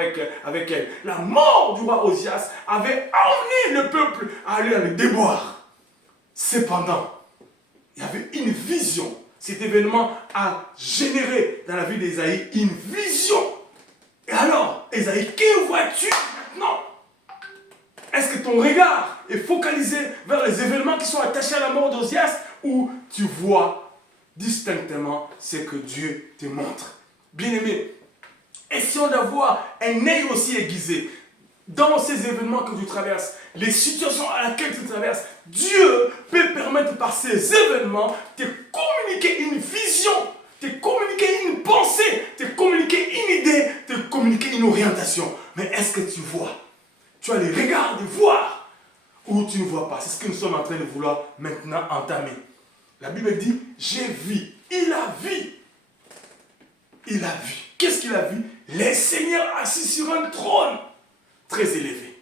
avec elle. La mort du roi Osias avait emmené le peuple à aller dans le déboire. Cependant, il y avait une vision. Cet événement a généré dans la vie d'Ésaïe une vision. Et alors, Ésaïe, que vois-tu maintenant? Est-ce que ton regard est focalisé vers les événements qui sont attachés à la mort d'Osias ou tu vois distinctement ce que Dieu te montre? Bien-aimé, essayons d'avoir un œil aussi aiguisé dans ces événements que tu traverses, les situations à laquelle tu traverses. Dieu peut permettre par ces événements de communiquer une vision, de communiquer une pensée, de communiquer une idée, de communiquer une orientation. Mais est-ce que tu vois? Tu as le regard de voir ou tu ne vois pas? C'est ce que nous sommes en train de vouloir maintenant entamer. La Bible dit, j'ai vu, il a vu. Il a vu. Qu'est-ce qu'il a vu? Les seigneurs assis sur un trône très élevé.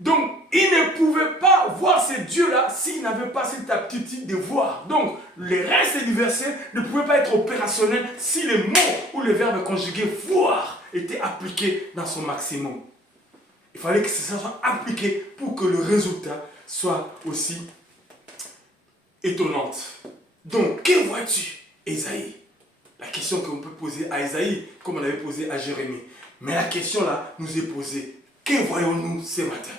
Donc, il ne pouvait pas voir ces dieux-là s'il n'avait pas cette aptitude de voir. Donc, le reste du verset ne pouvait pas être opérationnel si le mot ou le verbe conjugué voir était appliqué dans son maximum. Il fallait que ça soit appliqué pour que le résultat soit aussi étonnant. Donc, que vois-tu, Ésaïe? La question qu'on peut poser à Ésaïe, comme on avait posé à Jérémie. Mais la question là nous est posée. Que voyons-nous ce matin?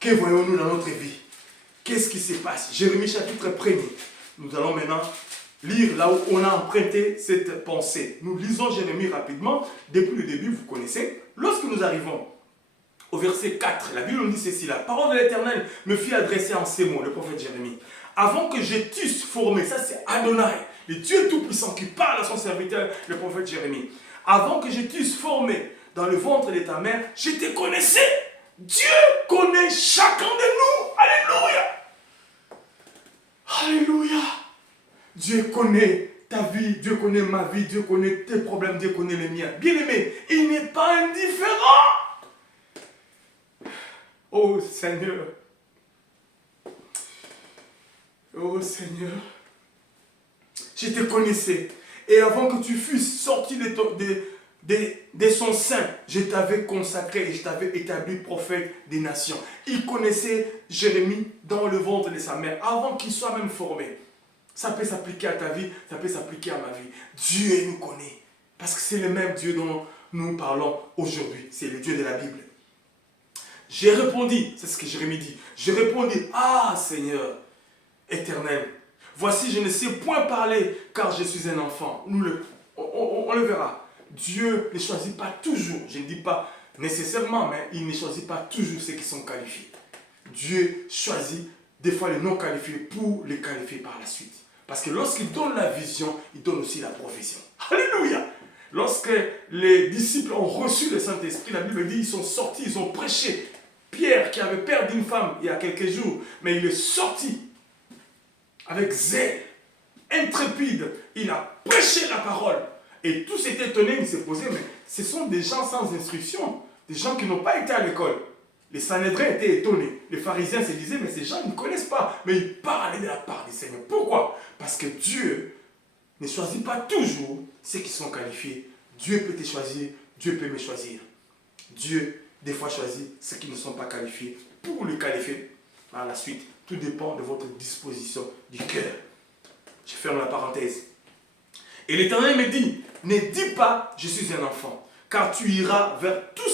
Que voyons-nous dans notre vie? Qu'est-ce qui se passe? Jérémie chapitre 1er. Nous allons maintenant lire là où on a emprunté cette pensée. Nous lisons Jérémie rapidement. Depuis le début, vous connaissez. Lorsque nous arrivons au verset 4, la Bible nous dit ceci. La parole de l'Éternel me fit adresser en ces mots, le prophète Jérémie. Avant que je t'eusse formé, ça c'est Adonai, le Dieu Tout-Puissant qui parle à son serviteur, le prophète Jérémie. Avant que je t'eusse formé dans le ventre de ta mère, je te connaissais. Dieu connaît chacun de nous. Alléluia. Alléluia. Dieu connaît ta vie, Dieu connaît ma vie, Dieu connaît tes problèmes, Dieu connaît les miens. Bien-aimé, il n'est pas indifférent. Oh Seigneur. Oh Seigneur. Je te connaissais. Et avant que tu fusses sorti de son sein, je t'avais consacré et je t'avais établi prophète des nations. Il connaissait Jérémie dans le ventre de sa mère, avant qu'il soit même formé. Ça peut s'appliquer à ta vie, ça peut s'appliquer à ma vie. Dieu nous connaît. Parce que c'est le même Dieu dont nous parlons aujourd'hui. C'est le Dieu de la Bible. J'ai répondu, c'est ce que Jérémie dit. J'ai répondu, ah Seigneur éternel, voici je ne sais point parler car je suis un enfant. On le verra. Dieu ne choisit pas toujours, je ne dis pas nécessairement, mais il ne choisit pas toujours ceux qui sont qualifiés. Dieu choisit des fois les non qualifiés pour les qualifier par la suite. Parce que lorsqu'il donne la vision, il donne aussi la provision. Alléluia! Lorsque les disciples ont reçu le Saint-Esprit, la Bible dit ils sont sortis, ils ont prêché. Pierre, qui avait perdu une femme il y a quelques jours, mais il est sorti avec zèle, intrépide. Il a prêché la parole. Et tous étaient étonnés, ils se posaient, mais ce sont des gens sans instruction, des gens qui n'ont pas été à l'école. Les Sanhédrins étaient étonnés. Les pharisiens se disaient, mais ces gens ils ne connaissent pas. Mais ils parlaient de la part du Seigneur. Pourquoi? Parce que Dieu ne choisit pas toujours ceux qui sont qualifiés. Dieu peut te choisir, Dieu peut me choisir. Dieu, des fois, choisit ceux qui ne sont pas qualifiés pour les qualifier par la suite. Tout dépend de votre disposition du cœur. Je ferme la parenthèse. Et l'Éternel me dit, ne dis pas, je suis un enfant, car tu iras vers tous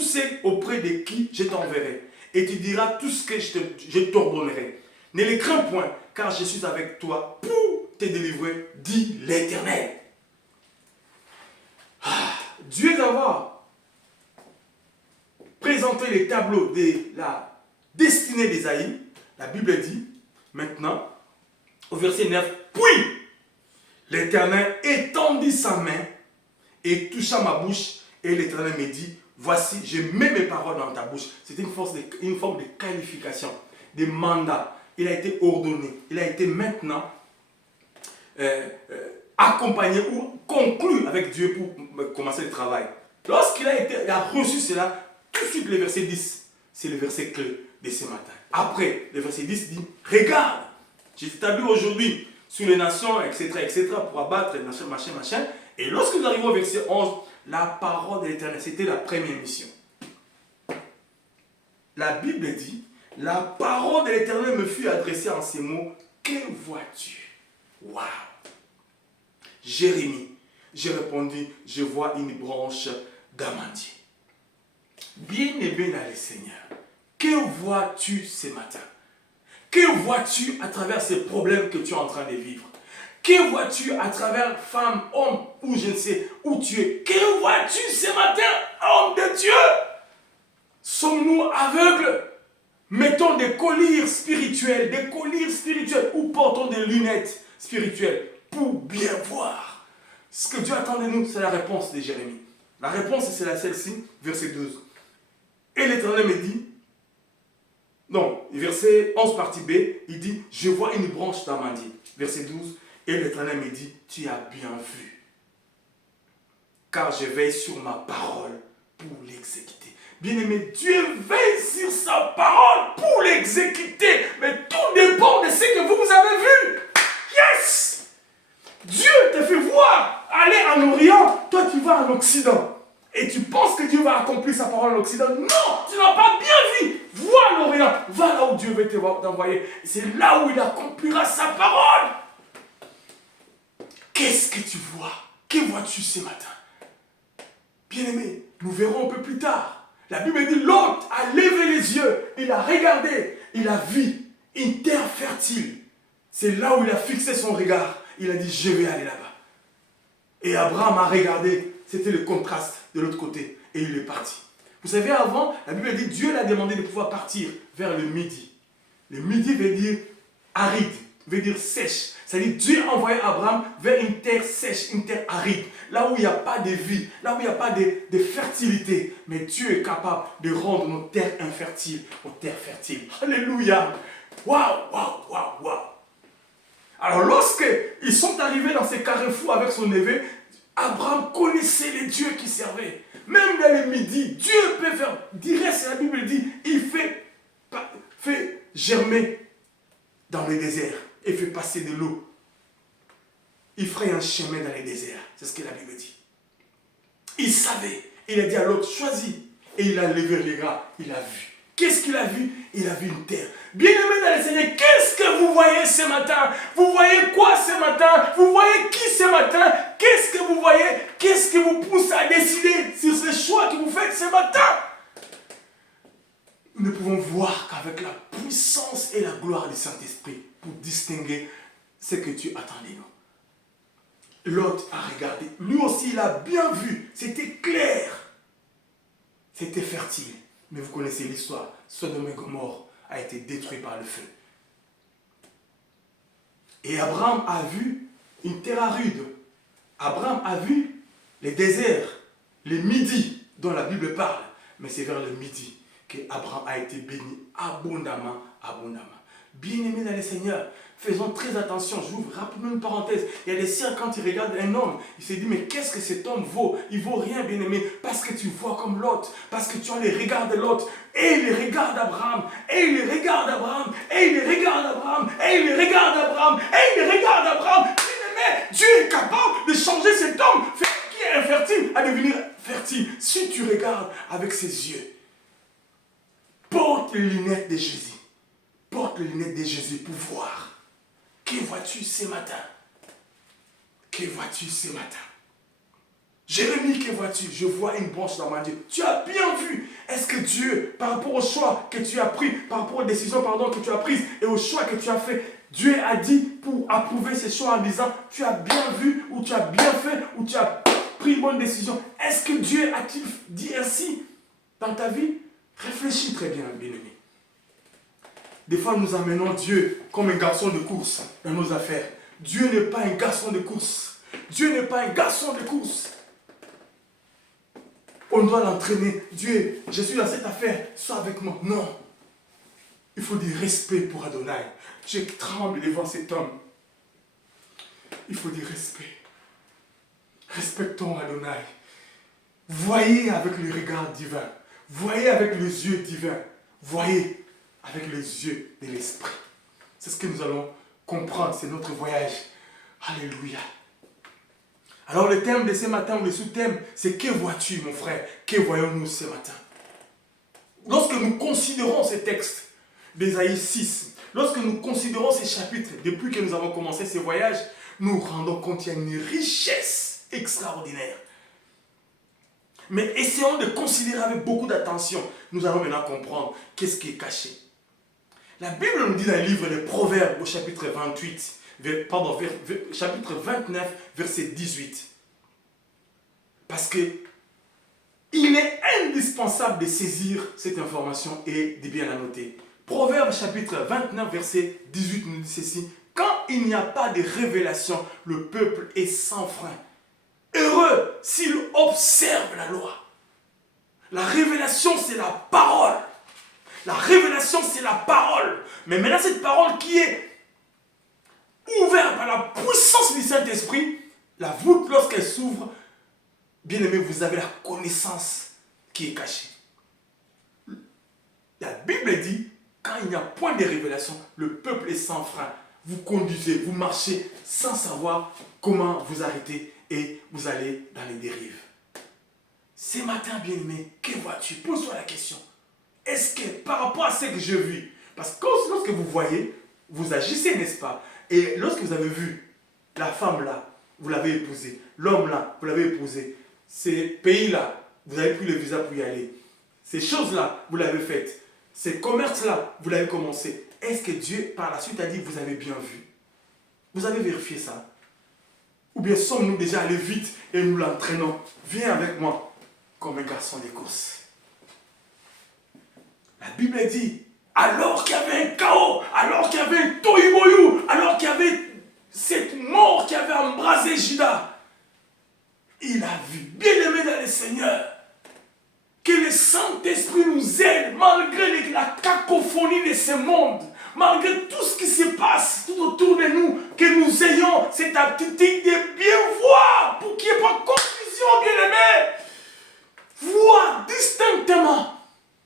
ceux auprès de qui je t'enverrai. Et tu diras tout ce que je t'ordonnerai. Ne les crains point, car je suis avec toi pour te délivrer, dit l'Éternel. Dieu d'avoir présenté les tableaux de la destinée d'Ésaïe, la Bible dit, maintenant, au verset 9, puis l'Éternel étendit sa main et toucha ma bouche, et l'Éternel me dit, voici, je mets mes paroles dans ta bouche. C'est une forme de qualification, de mandat. Il a été ordonné, il a été maintenant accompagné ou conclu avec Dieu pour commencer le travail. Lorsqu'il a reçu cela, tout de suite le verset 10, c'est le verset clé de ce matin. Après, le verset 10 dit, regarde, j'ai établi aujourd'hui sur les nations, etc., pour abattre les nations, machin. Et lorsque nous arrivons au verset 11, la parole de l'Éternel, c'était la première mission. La Bible dit, la parole de l'Éternel me fut adressée en ces mots, que vois-tu? Waouh! Jérémie, j'ai répondu, je vois une branche d'amandier. Bien-aimé dans le Seigneur, que vois-tu ce matin? Que vois-tu à travers ces problèmes que tu es en train de vivre? Que vois-tu à travers femme, homme, ou je ne sais où tu es? Que vois-tu ce matin, homme de Dieu? Sommes-nous aveugles? Mettons des colliers spirituels, ou portons des lunettes spirituelles pour bien voir. Ce que Dieu attend de nous, c'est la réponse de Jérémie. La réponse, c'est celle-ci, verset 12. Et l'Éternel me dit, non, verset 11 partie B, il dit, je vois une branche d'amandier. Verset 12, et l'Éternel me dit, tu as bien vu, car je veille sur ma parole pour l'exécuter. Bien-aimé, Dieu veille sur sa parole pour l'exécuter. Mais tout dépend de ce que vous avez vu. Yes! Dieu te fait voir aller en Orient, toi tu vas en Occident. Et tu penses que Dieu va accomplir sa parole en Occident. Non, tu n'as pas bien vu. Vois l'Orient, va là où Dieu veut t'envoyer. C'est là où il accomplira sa parole. Qu'est-ce que tu vois? Que vois-tu ce matin? Bien-aimé, nous verrons un peu plus tard. La Bible dit, l'autre a levé les yeux, il a regardé, il a vu une terre fertile. C'est là où il a fixé son regard. Il a dit, je vais aller là-bas. Et Abraham a regardé, c'était le contraste de l'autre côté, et il est parti. Vous savez, avant, la Bible dit, Dieu l'a demandé de pouvoir partir vers le midi. Le midi veut dire aride, veut dire sèche. C'est-à-dire Dieu a envoyé Abraham vers une terre sèche, une terre aride, là où il n'y a pas de vie, là où il n'y a pas de fertilité. Mais Dieu est capable de rendre nos terres infertiles aux terres fertiles. Alléluia! Waouh! Alors lorsqu'ils sont arrivés dans ces carrefours avec son neveu, Abraham connaissait les dieux qu'il servait. Même dans le midi, Dieu peut faire, direct, la Bible dit, il fait germer dans le désert et fait passer de l'eau. Il ferait un chemin dans le désert. C'est ce que la Bible dit. Il savait. Il a dit à l'autre, choisis. Et il a levé les gars. Il a vu. Qu'est-ce qu'il a vu? Il a vu une terre. Bien-aimé dans le Seigneur, qu'est-ce que vous voyez ce matin? Vous voyez quoi ce matin? Vous voyez qui ce matin? Qu'est-ce que vous voyez? Qu'est-ce qui vous pousse à décider sur ces choix que vous faites ce matin? Nous ne pouvons voir qu'avec la puissance et la gloire du Saint-Esprit pour distinguer ce que Dieu attend de nous. Lot a regardé. Lui aussi, il a bien vu. C'était clair. C'était fertile. Mais vous connaissez l'histoire. Sodome et Gomorrhe a été détruit par le feu. Et Abraham a vu une terre aride. Abraham a vu les déserts, les midis dont la Bible parle. Mais c'est vers le midi qu'Abraham a été béni abondamment, abondamment. Bien-aimés dans le Seigneur, faisons très attention. J'ouvre rapidement une parenthèse. Il y a des siens, quand ils regardent un homme, il se dit, mais qu'est-ce que cet homme vaut? Il vaut rien, bien-aimé, parce que tu vois comme l'autre, parce que tu as les regards de l'autre. Et il les regarde Abraham, et il les regarde Abraham, et il les regarde Abraham, et il les regarde Abraham, et il les regarde Abraham. Bien-aimé, Dieu est capable de changer cet homme qui est infertile à devenir fertile. Si tu regardes avec ses yeux, porte les lunettes de Jésus. Porte les lunettes de Jésus pour voir. Que vois-tu ce matin? Que vois-tu ce matin? Jérémie, que vois-tu? Je vois une branche dans ma Dieu. Tu as bien vu. Est-ce que Dieu, par rapport au choix que tu as pris, par rapport aux décisions que tu as prises et au choix que tu as fait, Dieu a dit pour approuver ces choix en disant, tu as bien vu, ou tu as bien fait, ou tu as pris une bonne décision. Est-ce que Dieu a-t-il dit ainsi dans ta vie? Réfléchis très bien, bien-aimé. Des fois, nous amenons Dieu comme un garçon de course dans nos affaires. Dieu n'est pas un garçon de course. Dieu n'est pas un garçon de course. On doit l'entraîner. Dieu, je suis dans cette affaire, sois avec moi. Non. Il faut du respect pour Adonai. Je tremble devant cet homme. Il faut du respect. Respectons Adonai. Voyez avec le regard divin. Voyez avec les yeux divins. Voyez avec les yeux de l'esprit. C'est ce que nous allons comprendre. C'est notre voyage. Alléluia. Alors le thème de ce matin, ou le sous-thème, c'est que vois-tu, mon frère? Que voyons-nous ce matin? Lorsque nous considérons ces textes d'Ésaïe 6, lorsque nous considérons ces chapitres, depuis que nous avons commencé ce voyage, nous rendons compte qu'il y a une richesse extraordinaire. Mais essayons de considérer avec beaucoup d'attention. Nous allons maintenant comprendre qu'est-ce qui est caché. La Bible nous dit dans le livre des Proverbes au chapitre 28, chapitre 29, verset 18. Parce que il est indispensable de saisir cette information et de bien la noter. Proverbes chapitre 29, verset 18 nous dit ceci. Quand il n'y a pas de révélation, le peuple est sans frein. Heureux s'il observe la loi. La révélation, c'est la parole. La révélation, c'est la parole. Mais maintenant, cette parole qui est ouverte par la puissance du Saint-Esprit, la voûte, lorsqu'elle s'ouvre, bien aimé, vous avez la connaissance qui est cachée. La Bible dit, quand il n'y a point de révélation, le peuple est sans frein. Vous conduisez, vous marchez sans savoir comment vous arrêter et vous allez dans les dérives. Ce matin, bien-aimé, que vois-tu? Pose-toi la question. Est-ce que par rapport à ce que je vis, parce que lorsque vous voyez, vous agissez, n'est-ce pas? Et lorsque vous avez vu la femme là, vous l'avez épousée, l'homme là, vous l'avez épousé, ces pays-là, vous avez pris le visa pour y aller, ces choses-là, vous l'avez faites, ces commerces-là, vous l'avez commencé. Est-ce que Dieu, par la suite, a dit, vous avez bien vu? Vous avez vérifié ça? Ou bien sommes-nous déjà allés vite et nous l'entraînons? Viens avec moi, comme un garçon des courses. La Bible dit, alors qu'il y avait un chaos, alors qu'il y avait un tohu-bohu, alors qu'il y avait cette mort qui avait embrasé Juda, il a vu, bien-aimé dans le Seigneur, que le Saint-Esprit nous aide malgré la cacophonie de ce monde, malgré tout ce qui se passe tout autour de nous, que nous ayons cette aptitude de bien voir pour qu'il n'y ait pas de confusion, bien-aimé. Voir distinctement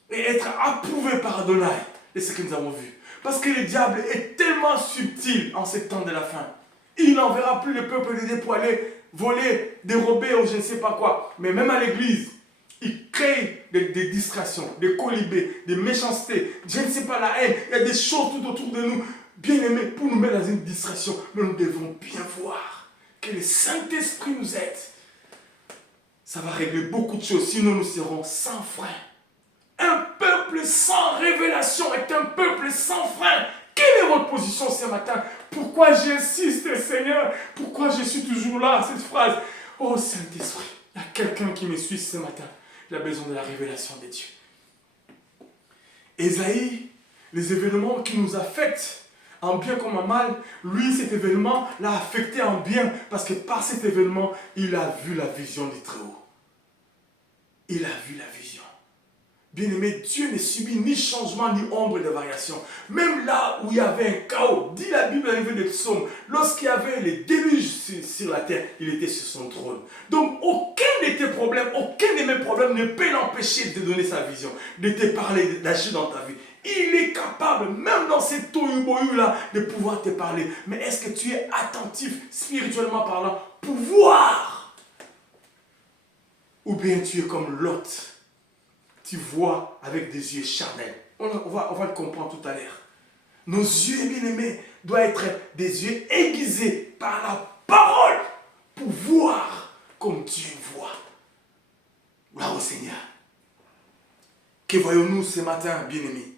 et être approuvé par Adonai de ce que nous avons vu. Parce que le diable est tellement subtil en ces temps de la fin. Il n'enverra plus le peuple de Dieu pour aller voler, dérober ou je ne sais pas quoi. Mais même à l'église, il crée des distractions, des colibés, des méchancetés, je ne sais pas, la haine. Il y a des choses tout autour de nous, bien aimés, pour nous mettre dans une distraction. Mais nous devons bien voir que le Saint-Esprit nous aide, ça va régler beaucoup de choses. Sinon, nous serons sans frein. Un peuple sans révélation est un peuple sans frein. Quelle est votre position ce matin? Pourquoi j'insiste, Seigneur? Pourquoi je suis toujours là, cette phrase? Oh Saint-Esprit, il y a quelqu'un qui me suit ce matin. Il a besoin de la révélation de Dieu. Ésaïe, les événements qui nous affectent, en bien comme en mal, lui, cet événement l'a affecté en bien, parce que par cet événement, il a vu la vision du Très-Haut. Il a vu la vision. Bien-aimé, Dieu ne subit ni changement, ni ombre de variation. Même là où il y avait un chaos, dit la Bible à niveau des psaumes, lorsqu'il y avait les déluges sur la terre, il était sur son trône. Donc, aucun de tes problèmes, aucun de mes problèmes ne peut l'empêcher de te donner sa vision, de te parler, d'agir dans ta vie. Il est capable, même dans ces tohu-bohu-là, de pouvoir te parler. Mais est-ce que tu es attentif, spirituellement parlant, pour voir? Ou bien tu es comme Lot, tu vois avec des yeux charnels. On va le comprendre tout à l'heure. Nos yeux, bien-aimés, doivent être des yeux aiguisés par la parole pour voir comme Dieu voit. Gloire au Seigneur. Que voyons-nous ce matin, bien-aimés?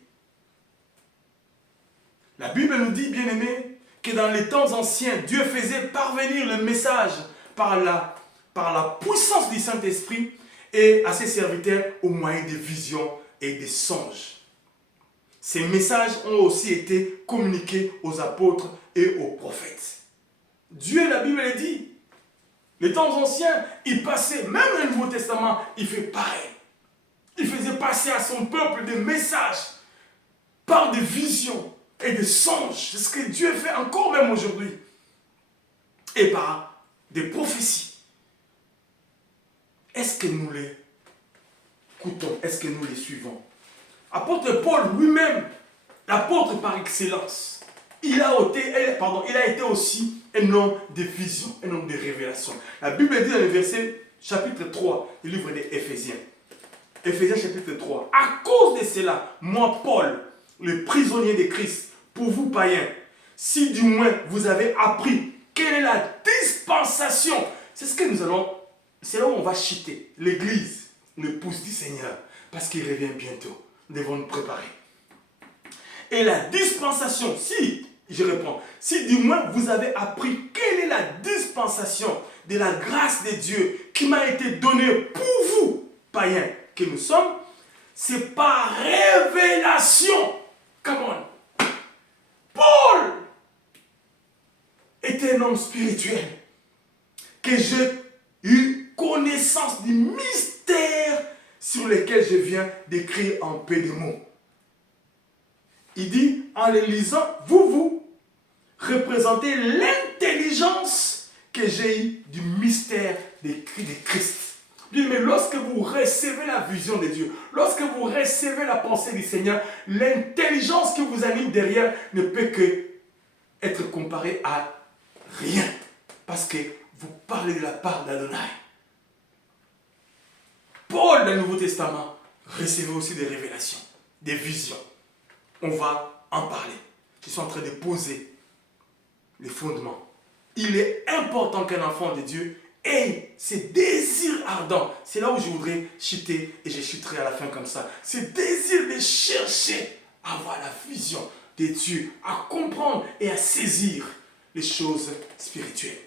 La Bible nous dit, bien-aimés, que dans les temps anciens, Dieu faisait parvenir le message par la puissance du Saint-Esprit et à ses serviteurs au moyen des visions et des songes. Ces messages ont aussi été communiqués aux apôtres et aux prophètes. Dieu, la Bible le dit, les temps anciens, il passait, même le Nouveau Testament, il fait pareil. Il faisait passer à son peuple des messages par des visions et des songes. C'est ce que Dieu fait encore même aujourd'hui. Et par des prophéties. Est-ce que nous les écoutons? Est-ce que nous les suivons? Apôtre Paul lui-même, l'apôtre par excellence, il a été aussi un homme de vision, un homme de révélation. La Bible dit dans le verset chapitre 3 du livre des Éphésiens. Éphésiens chapitre 3. À cause de cela, moi Paul, le prisonnier de Christ, pour vous païens, si du moins vous avez appris quelle est la dispensation, c'est là où on va chuter. L'église, l'épouse du Seigneur, parce qu'il revient bientôt. Nous devons nous préparer. Et la dispensation, si du moins vous avez appris quelle est la dispensation de la grâce de Dieu qui m'a été donnée pour vous, païens que nous sommes, c'est par révélation. Come on. Paul était un homme spirituel que j'ai eu connaissance du mystère sur lequel je viens d'écrire en peu de mots. Il dit, en les lisant, vous représentez l'intelligence que j'ai eue du mystère de Christ. Bien, mais lorsque vous recevez la vision de Dieu, lorsque vous recevez la pensée du Seigneur, l'intelligence qui vous anime derrière ne peut que être comparée à rien. Parce que vous parlez de la part d'Adonai. Paul, dans le Nouveau Testament, recevait aussi des révélations, des visions. On va en parler. Je suis en train de poser les fondements. Il est important qu'un enfant de Dieu ait ces désirs ardents. C'est là où je voudrais chuter et je chuterai à la fin comme ça. Ce désir de chercher à avoir la vision de Dieu, à comprendre et à saisir les choses spirituelles.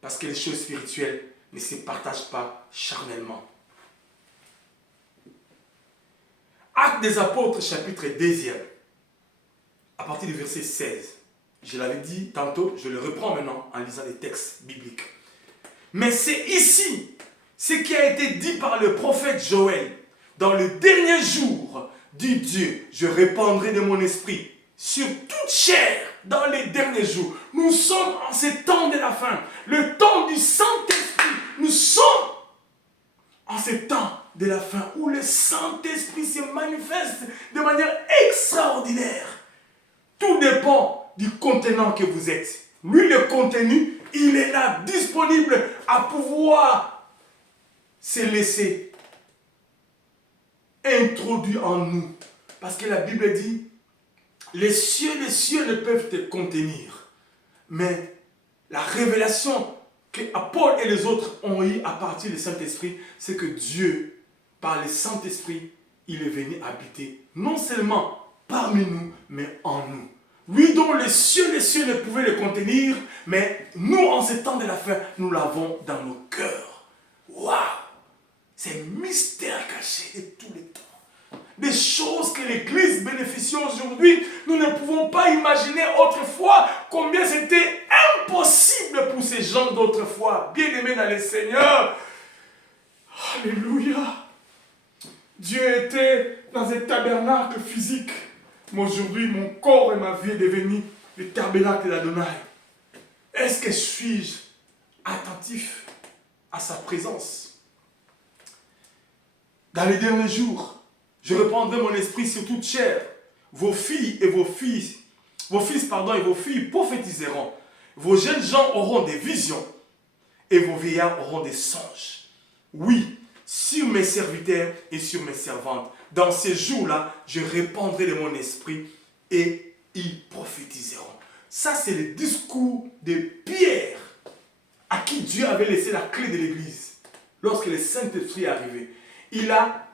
Parce que les choses spirituelles ne se partagent pas charnellement. Actes des Apôtres, chapitre 2, à partir du verset 16. Je l'avais dit tantôt, je le reprends maintenant en lisant les textes bibliques. Mais c'est ici ce qui a été dit par le prophète Joël. Dans le dernier jour, dit Dieu, je répandrai de mon esprit sur toute chair dans les derniers jours. Nous sommes en ce temps de la fin, le temps du Saint-Esprit. Nous sommes en ce temps de la fin où le Saint-Esprit se manifeste de manière extraordinaire. Tout dépend du contenant que vous êtes. Lui, le contenu, il est là, disponible à pouvoir se laisser introduire en nous. Parce que la Bible dit, les cieux ne peuvent te contenir. Mais la révélation que Paul et les autres ont eu à partir du Saint-Esprit, c'est que Dieu, par le Saint-Esprit, il est venu habiter non seulement parmi nous, mais en nous. Lui dont les cieux ne pouvaient le contenir, mais nous, en ce temps de la fin, nous l'avons dans nos cœurs. Waouh! C'est un mystère caché de tous les temps. Des choses que l'Église bénéficie aujourd'hui, nous ne pouvons pas imaginer autrefois combien c'était impossible pour ces gens d'autrefois. Bien-aimés dans le Seigneur. Alléluia. Dieu était dans un tabernacle physique. Mais aujourd'hui, mon corps et ma vie est devenu le tabernacle d'Adonai. Est-ce que suis-je attentif à sa présence? Dans les derniers jours, je répandrai mon esprit sur toute chair. Vos filles et vos fils et vos filles prophétiseront. Vos jeunes gens auront des visions et vos vieillards auront des songes. Oui, sur mes serviteurs et sur mes servantes. Dans ces jours-là, je répandrai de mon esprit et ils prophétiseront. Ça, c'est le discours de Pierre, à qui Dieu avait laissé la clé de l'église. Lorsque le Saint-Esprit est arrivé, il a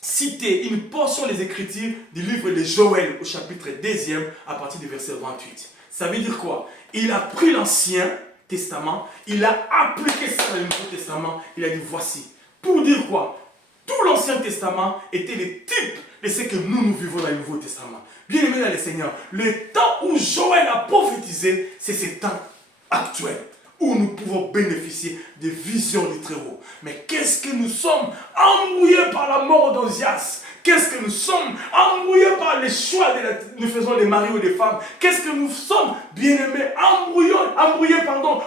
cité une portion des Écritures du livre de Joël au chapitre 2 à partir du verset 28. Ça veut dire quoi? Il a pris l'Ancien Testament, il a appliqué ça dans le Nouveau Testament, il a dit voici. Pour dire quoi? Tout l'Ancien Testament était le type de ce que nous vivons dans le Nouveau Testament. Bien aimé dans le Seigneur, le temps où Joël a prophétisé, c'est ce temps actuel où nous pouvons bénéficier des visions du Très-Haut. Mais qu'est-ce que nous sommes embrouillés par la mort d'Ozias? Qu'est-ce que nous sommes embrouillés par les choix que nous faisons des maris ou des femmes? Qu'est-ce que nous sommes, bien-aimés, embrouillés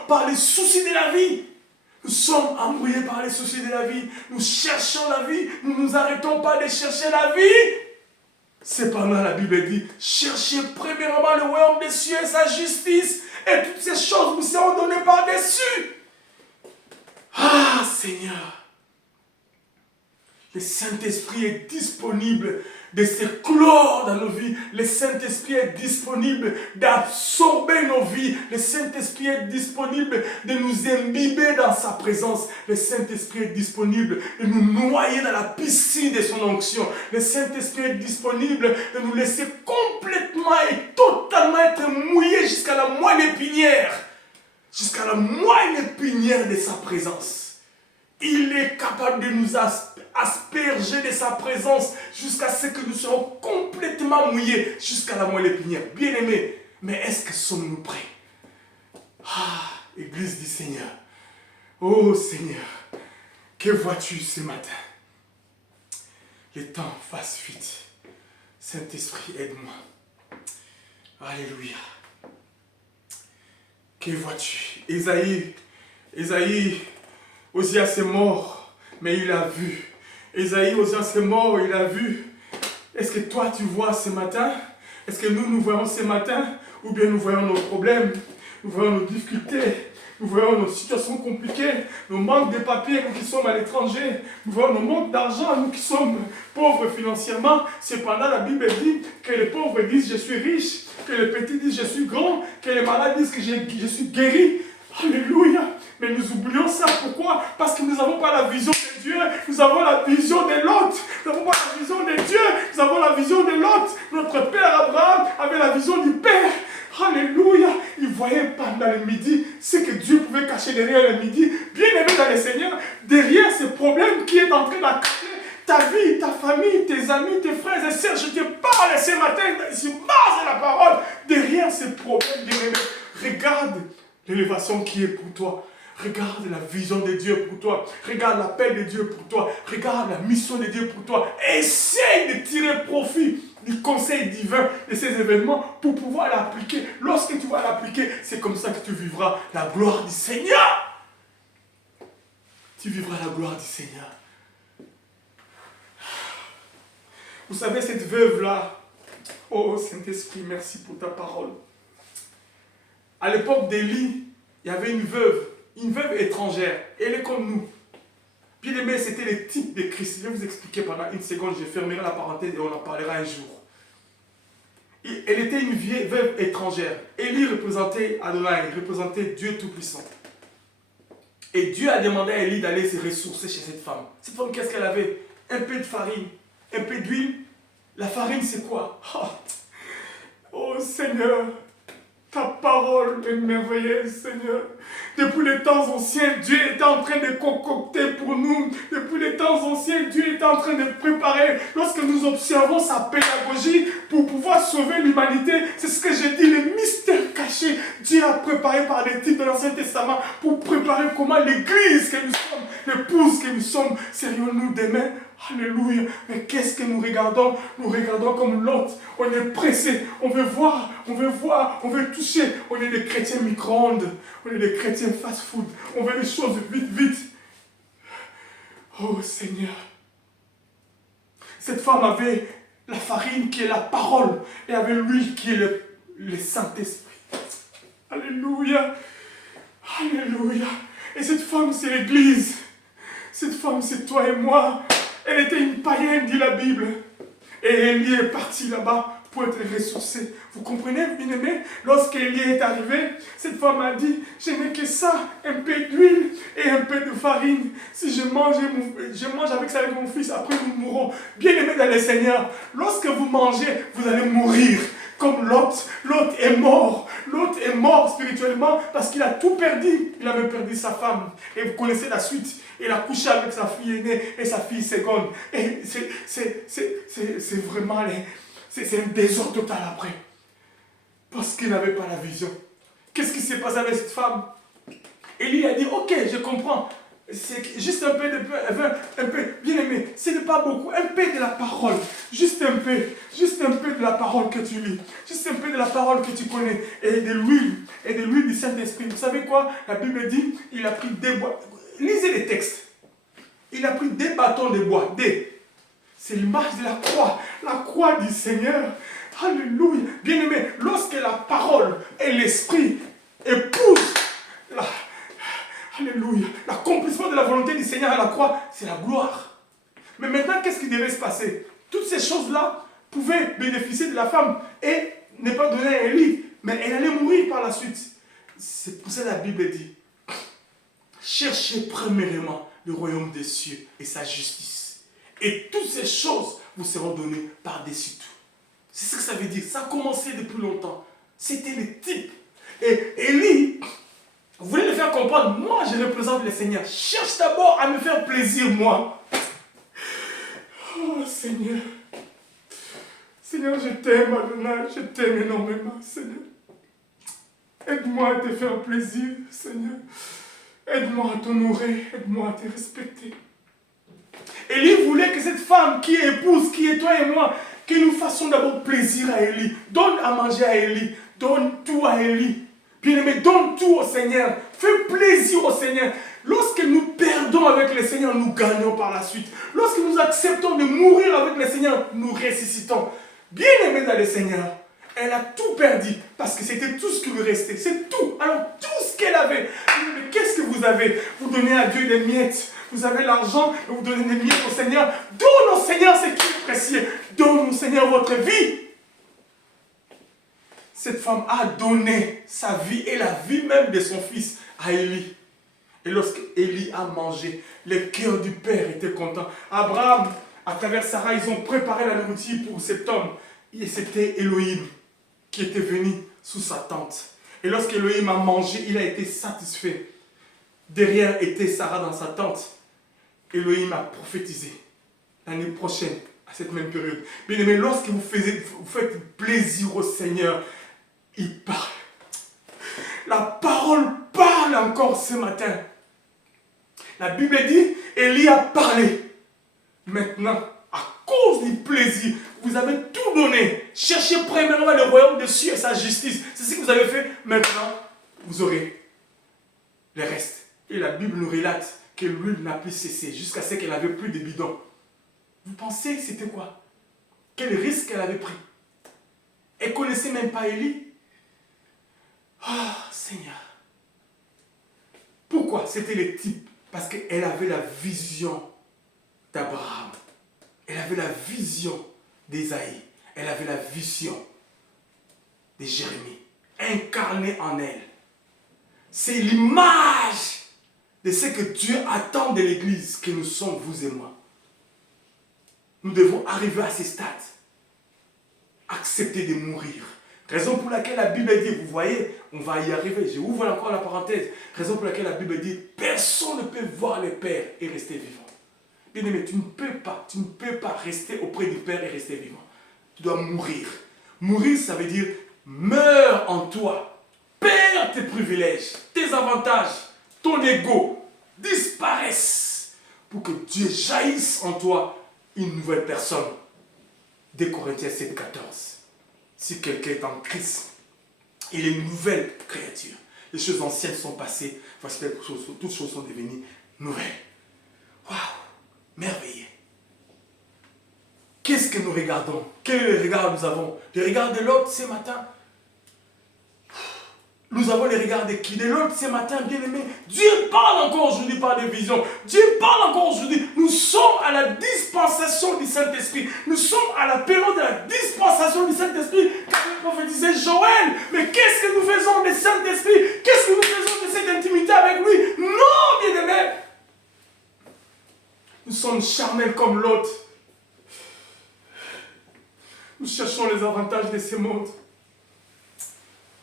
par les soucis de la vie? Nous sommes embrouillés par les soucis de la vie. Nous cherchons la vie. Nous ne nous arrêtons pas de chercher la vie. Cependant, la Bible dit, cherchez premièrement le royaume des cieux et sa justice, et toutes ces choses vous seront données par-dessus. Ah, Seigneur, le Saint-Esprit est disponible de se clore dans nos vies. Le Saint-Esprit est disponible d'absorber nos vies. Le Saint-Esprit est disponible de nous imbiber dans sa présence. Le Saint-Esprit est disponible de nous noyer dans la piscine de son onction. Le Saint-Esprit est disponible de nous laisser complètement et totalement être mouillés jusqu'à la moelle épinière. Jusqu'à la moelle épinière de sa présence. Il est capable de nous asperger de sa présence jusqu'à ce que nous serons complètement mouillés jusqu'à la moelle épinière. Bien-aimés, mais est-ce que sommes-nous prêts? Ah, Église du Seigneur. Oh Seigneur, que vois-tu ce matin? Le temps passe vite. Saint-Esprit, aide-moi. Alléluia. Que vois-tu? Ésaïe, Osias est mort, mais il a vu. Osias est mort, il a vu. Est-ce que toi tu vois ce matin? Est-ce que nous voyons ce matin? Ou bien nous voyons nos problèmes, nous voyons nos difficultés, nous voyons nos situations compliquées, nos manques de papiers, nous qui sommes à l'étranger, nous voyons nos manques d'argent, nous qui sommes pauvres financièrement. Cependant, la Bible dit que les pauvres disent je suis riche, que les petits disent je suis grand, que les malades disent que je suis guéri. Alléluia. Mais nous oublions ça. Pourquoi? Parce que nous n'avons pas la vision de Dieu. Nous avons la vision de Lot. Nous n'avons pas la vision de Dieu. Nous avons la vision de Lot. Notre père Abraham avait la vision du Père. Alléluia. Il voyait pendant le midi ce que Dieu pouvait cacher derrière le midi. Bien aimé dans le Seigneur, derrière ce problème qui est en train d'accabler ta vie, ta famille, tes amis, tes frères et sœurs, je te parle ce matin sur base de la parole. Derrière ce problème, bien aimé, regarde l'élévation qui est pour toi. Regarde la vision de Dieu pour toi. Regarde l'appel de Dieu pour toi. Regarde la mission de Dieu pour toi. Essaye de tirer profit du conseil divin de ces événements pour pouvoir l'appliquer. Lorsque tu vas l'appliquer, c'est comme ça que tu vivras la gloire du Seigneur. Tu vivras la gloire du Seigneur. Vous savez, cette veuve-là, oh Saint-Esprit, merci pour ta parole. À l'époque d'Élie, il y avait une veuve étrangère. Elle est comme nous. Bien aimé, c'était le type de Christ. Je vais vous expliquer pendant une seconde, je fermerai la parenthèse et on en parlera un jour. Elle était une vieille veuve étrangère. Élie représentait Adonai, il représentait Dieu Tout-Puissant. Et Dieu a demandé à Élie d'aller se ressourcer chez cette femme. Cette femme, qu'est-ce qu'elle avait? Un peu de farine, un peu d'huile. La farine, c'est quoi? Oh Seigneur, ta parole est merveilleuse, Seigneur. Depuis les temps anciens, Dieu était en train de concocter pour nous. Depuis les temps anciens, Dieu était en train de préparer. Lorsque nous observons sa pédagogie pour pouvoir sauver l'humanité, c'est ce que j'ai dit, les mystères cachés. Dieu a préparé par les types de l'Ancien Testament pour préparer comment l'Église que nous sommes, l'épouse que nous sommes, serions-nous demain. Alléluia. Mais qu'est-ce que nous regardons? Nous regardons comme l'autre. On est pressé. On veut voir, on veut voir, on veut toucher. On est des chrétiens micro-ondes. On est des chrétiens fast-food. On veut les choses vite, vite. Oh Seigneur. Cette femme avait la farine qui est la parole et avait l'huile qui est le Saint-Esprit. Alléluia. Alléluia. Et cette femme, c'est l'Église. Cette femme, c'est toi et moi. Elle était une païenne, dit la Bible. Et Élie est parti là-bas pour être ressourcée. Vous comprenez, bien-aimé? Lorsqu'Élie est arrivé, cette femme a dit, je n'ai que ça, un peu d'huile et un peu de farine. Si je mange avec ça avec mon fils, après nous mourrons. Bien-aimé dans le Seigneur, lorsque vous mangez, vous allez mourir. Comme Lot. Lot est mort. Lot est mort spirituellement parce qu'il a tout perdu. Il a même perdu sa femme. Et vous connaissez la suite. Il a couché avec sa fille aînée et sa fille seconde. Et c'est vraiment... C'est un désordre total après. Parce qu'il n'avait pas la vision. Qu'est-ce qui s'est passé avec cette femme? Élie a dit, ok, je comprends. C'est juste un peu de un peu, bien aimé, ce n'est pas beaucoup, un peu de la parole, juste un peu de la parole que tu lis, juste un peu de la parole que tu connais, et de l'huile du Saint-Esprit. Vous savez quoi? La Bible dit, il a pris des bois, lisez les textes, il a pris des bâtons de bois, c'est l'image de la croix du Seigneur. Alléluia. Bien aimé, lorsque la parole et l'esprit épousent alléluia, l'accomplissement de la volonté du Seigneur à la croix, c'est la gloire. Mais maintenant, qu'est-ce qui devait se passer? Toutes ces choses-là pouvaient bénéficier de la femme et ne pas donner à Élie, mais elle allait mourir par la suite. C'est pour ça que la Bible dit, cherchez premièrement le royaume des cieux et sa justice. Et toutes ces choses vous seront données par-dessus tout. C'est ce que ça veut dire. Ça a commencé depuis longtemps. C'était le type. Et Élie voulait le faire comprendre. Moi, je représente le Seigneur. Cherche d'abord à me faire plaisir, moi. Oh, Seigneur. Seigneur, je t'aime, Adonai. Je t'aime énormément, Seigneur. Aide-moi à te faire plaisir, Seigneur. Aide-moi à t'honorer. Aide-moi à te respecter. Élie voulait que cette femme qui est épouse, qui est toi et moi, que nous fassions d'abord plaisir à Élie. Donne à manger à Élie. Donne tout à Élie. Bien-aimé, donne tout au Seigneur. Fais plaisir au Seigneur. Lorsque nous perdons avec le Seigneur, nous gagnons par la suite. Lorsque nous acceptons de mourir avec le Seigneur, nous ressuscitons. Bien-aimé dans le Seigneur, elle a tout perdu parce que c'était tout ce qui lui restait. C'est tout. Alors, tout ce qu'elle avait. Mais qu'est-ce que vous avez? Vous donnez à Dieu des miettes. Vous avez l'argent et vous donnez des miettes au Seigneur. Donne au Seigneur ce qui est précieux. Donne au Seigneur votre vie. Cette femme a donné sa vie et la vie même de son fils à Élie. Et lorsque Élie a mangé, le cœur du père était content. Abraham, à travers Sarah, ils ont préparé la nourriture pour cet homme. Et c'était Elohim qui était venu sous sa tente. Et lorsque Elohim a mangé, il a été satisfait. Derrière était Sarah dans sa tente. Elohim a prophétisé l'année prochaine, à cette même période. Bien aimé, lorsque vous faites plaisir au Seigneur, il parle. La parole parle encore ce matin. La Bible dit, Élie a parlé. Maintenant, à cause du plaisir, vous avez tout donné. Cherchez premièrement le royaume des cieux et sa justice. C'est ce que vous avez fait. Maintenant, vous aurez le reste. Et la Bible nous relate que l'huile n'a plus cessé jusqu'à ce qu'elle n'avait plus de bidon. Vous pensez que c'était quoi? Quel risque elle avait pris? Elle ne connaissait même pas Élie. Oh Seigneur. Pourquoi? C'était le type. Parce qu'elle avait la vision d'Abraham. Elle avait la vision d'Ésaïe. Elle avait la vision de Jérémie, incarné en elle. C'est l'image de ce que Dieu attend de l'Église que nous sommes, vous et moi. Nous devons arriver à ce stade. Accepter de mourir. Raison pour laquelle la Bible dit, vous voyez, on va y arriver. Je ouvre encore la parenthèse. Raison pour laquelle la Bible dit, personne ne peut voir le Père et rester vivant. Bien aimé, tu ne peux pas rester auprès du Père et rester vivant. Tu dois mourir. Mourir, ça veut dire, meurs en toi. Perds tes privilèges, tes avantages, ton ego, disparaissent pour que Dieu jaillisse en toi une nouvelle personne. 2 Corinthiens 7, 14. Si quelqu'un est en Christ, il est une nouvelle créature. Les choses anciennes sont passées, voici toutes choses sont devenues nouvelles. Waouh, merveilleux. Qu'est-ce que nous regardons? Quel est le regard que nous avons? Le regard de l'autre ce matin? Nous avons les regards de qui? De l'autre ce matin, bien-aimé. Dieu parle encore aujourd'hui par des visions. Dieu parle encore aujourd'hui. Nous sommes à la dispensation du Saint-Esprit. Nous sommes à la période de la dispensation du Saint-Esprit qu'avait prophétisé Joël. Mais qu'est-ce que nous faisons du Saint-Esprit? Qu'est-ce que nous faisons de cette intimité avec lui? Non, bien-aimé. Nous sommes charnels comme l'autre. Nous cherchons les avantages de ce monde.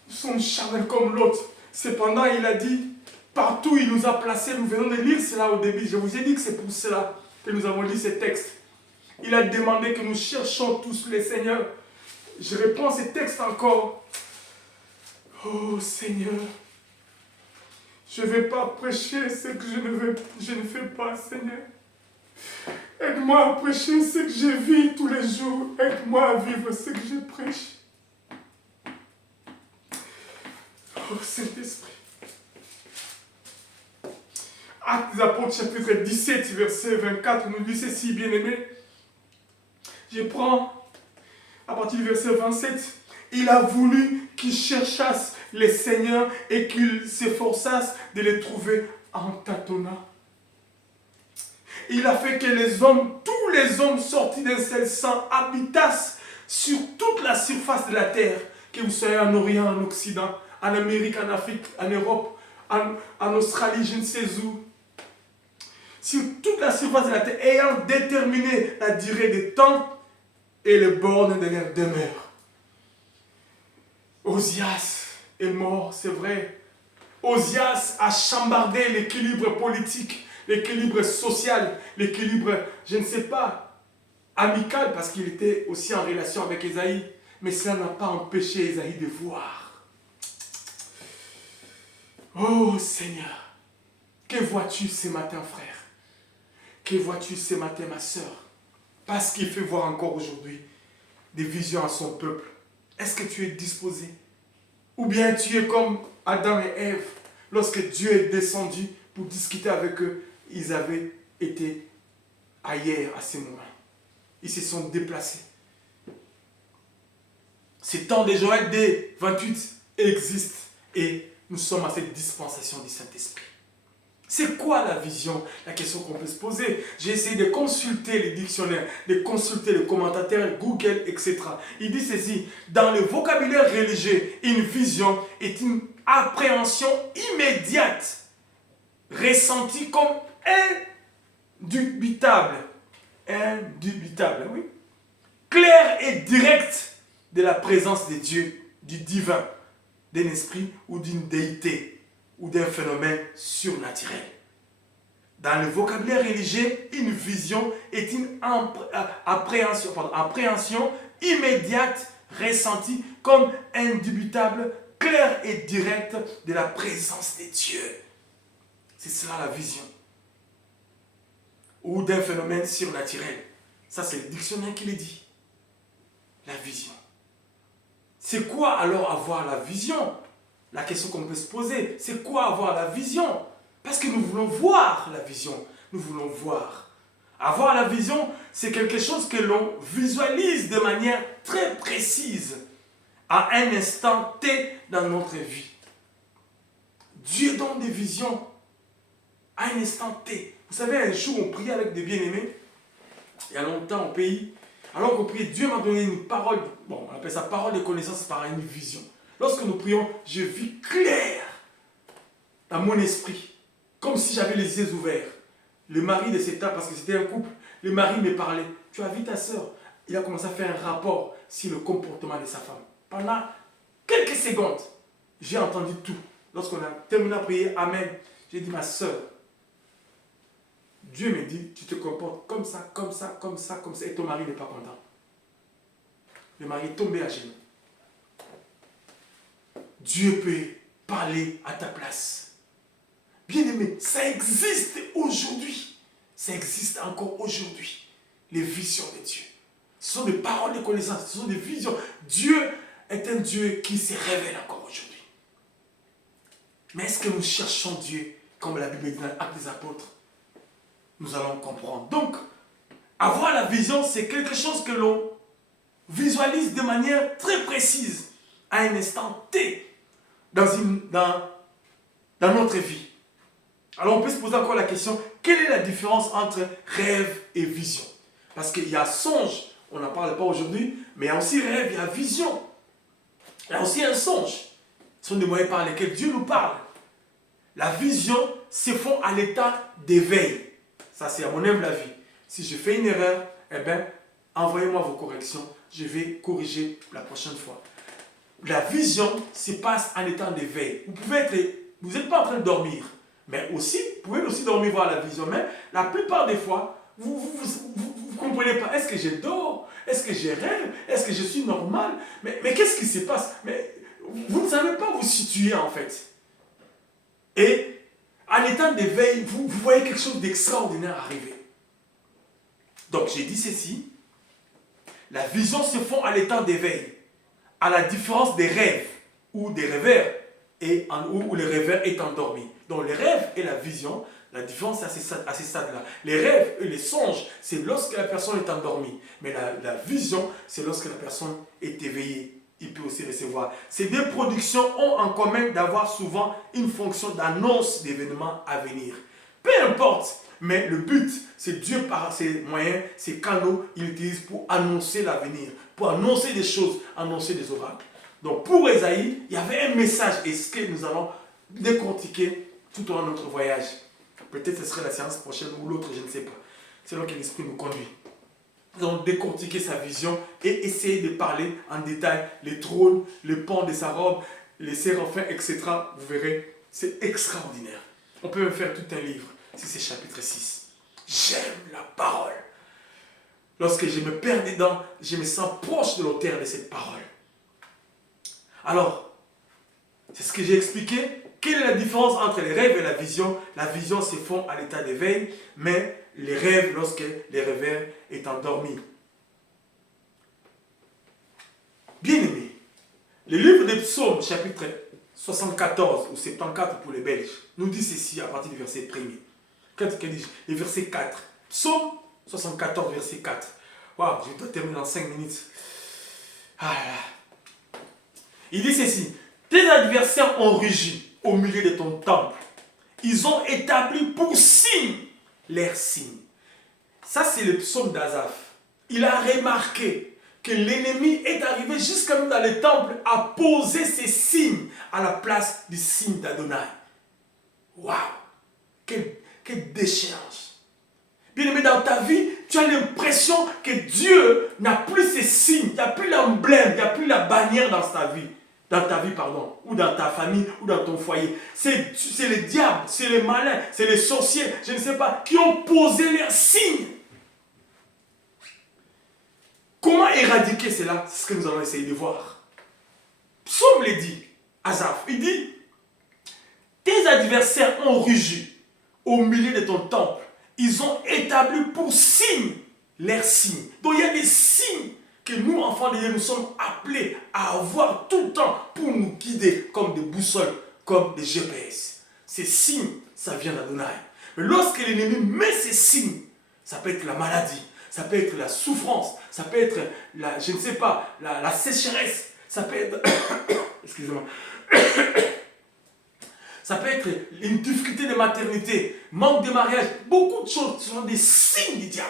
Nous sommes charnels comme l'autre. Cependant, il a dit, partout il nous a placés, nous venons de lire cela au début. Je vous ai dit que c'est pour cela que nous avons lu ces textes. Il a demandé que nous cherchons tous les Seigneurs. Je réponds à ces textes encore. Oh Seigneur, je ne vais pas prêcher ce que je ne fais pas, Seigneur. Aide-moi à prêcher ce que je vis tous les jours. Aide-moi à vivre ce que je prêche. Oh Saint-Esprit. Actes des Apôtres, chapitre 17, verset 24, nous dit ceci, bien-aimé. Je prends à partir du verset 27. Il a voulu qu'ils cherchassent les seigneurs et qu'ils s'efforçassent de les trouver en tâtonnant. Il a fait que les hommes, tous les hommes sortis d'un seul sang, habitassent sur toute la surface de la terre, que vous soyez en Orient, en Occident, en Amérique, en Afrique, en Europe, en Australie, je ne sais où. Sur toute la surface de la terre, ayant déterminé la durée des temps et les bornes de leur demeure. Osias est mort, c'est vrai. Osias a chambardé l'équilibre politique, l'équilibre social, l'équilibre, je ne sais pas, amical, parce qu'il était aussi en relation avec Ésaïe. Mais cela n'a pas empêché Ésaïe de voir. Oh Seigneur, que vois-tu ce matin, frère? Que vois-tu ce matin, ma soeur? Parce qu'il fait voir encore aujourd'hui des visions à son peuple. Est-ce que tu es disposé? Ou bien tu es comme Adam et Ève, lorsque Dieu est descendu pour discuter avec eux, ils avaient été ailleurs à ce moment. Ils se sont déplacés. Ce temps de Joël D 28 existe et nous sommes à cette dispensation du Saint-Esprit. C'est quoi la vision? La question qu'on peut se poser. J'ai essayé de consulter les dictionnaires, de consulter les commentateurs, Google, etc. Il dit ceci, dans le vocabulaire religieux, une vision est une appréhension immédiate, ressentie comme indubitable. Indubitable, oui. Claire et directe de la présence de Dieu, du divin, d'un esprit ou d'une déité ou d'un phénomène surnaturel. Dans le vocabulaire religieux, une vision est une appréhension immédiate, ressentie comme indubitable, claire et directe de la présence de Dieu. C'est cela la vision. Ou d'un phénomène surnaturel. Ça, c'est le dictionnaire qui le dit. La vision. C'est quoi alors avoir la vision? La question qu'on peut se poser, c'est quoi avoir la vision? Parce que nous voulons voir la vision. Nous voulons voir. Avoir la vision, c'est quelque chose que l'on visualise de manière très précise à un instant T dans notre vie. Dieu donne des visions à un instant T. Vous savez, un jour, on priait avec des bien-aimés. Il y a longtemps au pays, Alors qu'on prie, Dieu m'a donné une parole, bon, on appelle ça parole de connaissance par une vision. Lorsque nous prions, je vis clair dans mon esprit, comme si j'avais les yeux ouverts. Le mari de cet homme, parce que c'était un couple, le mari me parlait. Tu as vu ta soeur? Il a commencé à faire un rapport sur le comportement de sa femme. Pendant quelques secondes, j'ai entendu tout. Lorsqu'on a terminé à prier, Amen, j'ai dit, ma soeur, Dieu me dit, tu te comportes comme ça, comme ça, comme ça, comme ça, et ton mari n'est pas content. Le mari est tombé à genoux. Dieu peut parler à ta place. Bien-aimé, ça existe aujourd'hui. Ça existe encore aujourd'hui. Les visions de Dieu. Ce sont des paroles de connaissance, ce sont des visions. Dieu est un Dieu qui se révèle encore aujourd'hui. Mais est-ce que nous cherchons Dieu comme la Bible dit dans l'Acte des Apôtres? Nous allons comprendre. Donc, avoir la vision, c'est quelque chose que l'on visualise de manière très précise à un instant T dans notre vie. Alors, on peut se poser encore la question, quelle est la différence entre rêve et vision? Parce qu'il y a songe, on n'en parle pas aujourd'hui, mais il y a aussi rêve, il y a vision. Il y a aussi un songe. Ce sont des moyens par lesquels Dieu nous parle. La vision se fond à l'état d'éveil. Ça, c'est à mon humble avis. Si je fais une erreur, eh bien, envoyez-moi vos corrections. Je vais corriger la prochaine fois. La vision se passe en état d'éveil. Vous n'êtes pas en train de dormir, mais aussi, vous pouvez aussi dormir voir la vision. Mais la plupart des fois, vous ne comprenez pas. Est-ce que je dors? Est-ce que je rêve? Est-ce que je suis normal? Mais qu'est-ce qui se passe? Mais vous ne savez pas vous situer en fait. Et en état d'éveil, vous voyez quelque chose d'extraordinaire arriver. Donc j'ai dit ceci. La vision se fond à l'état d'éveil. À la différence des rêves ou des rêveurs où le rêveur est endormi. Donc les rêves et la vision, la différence est à ces stades-là. Les rêves et les songes, c'est lorsque la personne est endormie. Mais la vision, c'est lorsque la personne est éveillée. Il peut aussi recevoir. Ces deux productions ont en commun d'avoir souvent une fonction d'annonce d'événements à venir. Peu importe, mais le but, c'est Dieu par ses moyens, ses canaux, il utilise pour annoncer l'avenir, pour annoncer des choses, annoncer des oracles. Donc pour Esaïe, il y avait un message et ce que nous allons décortiquer tout au long de notre voyage. Peut-être que ce serait la séance prochaine ou l'autre, je ne sais pas. C'est là que l'Esprit nous conduit. Nous allons décortiquer sa vision et essayer de parler en détail les trônes, le pan de sa robe, les séraphins, etc. Vous verrez, c'est extraordinaire. On peut même faire tout un livre si c'est chapitre 6. J'aime la parole. Lorsque je me perds dedans, je me sens proche de l'auteur de cette parole. Alors, c'est ce que j'ai expliqué. Quelle est la différence entre les rêves et la vision? La vision se fond à l'état d'éveil, mais les rêves lorsque les rêveurs est endormi. Bien-aimé, le livre des psaumes, chapitre 74 ou 74 pour les Belges, nous dit ceci à partir du verset 1er. Le verset 4. Psaume 74, verset 4. Waouh, je dois terminer en 5 minutes. Ah là là. Il dit ceci. Tes adversaires ont rugi au milieu de ton temple. Ils ont établi pour signe leurs signes. Ça, c'est le psaume d'Asaph. Il a remarqué que l'ennemi est arrivé jusqu'à nous dans le temple à poser ses signes à la place du signe d'Adonai. Waouh! Quelle déchéance! Bien aimé, dans ta vie, tu as l'impression que Dieu n'a plus ses signes, il n'y a plus l'emblème, il n'y a plus la bannière dans ta vie. Ou dans ta famille, ou dans ton foyer. C'est les diables, c'est les malins, c'est les sorciers, je ne sais pas, qui ont posé leurs signes. Comment éradiquer cela? C'est ce que nous allons essayer de voir. Psaume le dit, Asaph, il dit, tes adversaires ont rugi au milieu de ton temple. Ils ont établi pour signe leurs signes. Donc il y a des signes que nous, enfants de Dieu, nous sommes appelés à avoir tout le temps pour nous guider comme des boussoles, comme des GPS. Ces signes, ça vient d'Adonai. Mais lorsque l'ennemi met ces signes, ça peut être la maladie, ça peut être la souffrance, ça peut être la, je ne sais pas, la sécheresse, ça peut être, excusez-moi, ça peut être une difficulté de maternité, manque de mariage, beaucoup de choses, ce sont des signes du diable.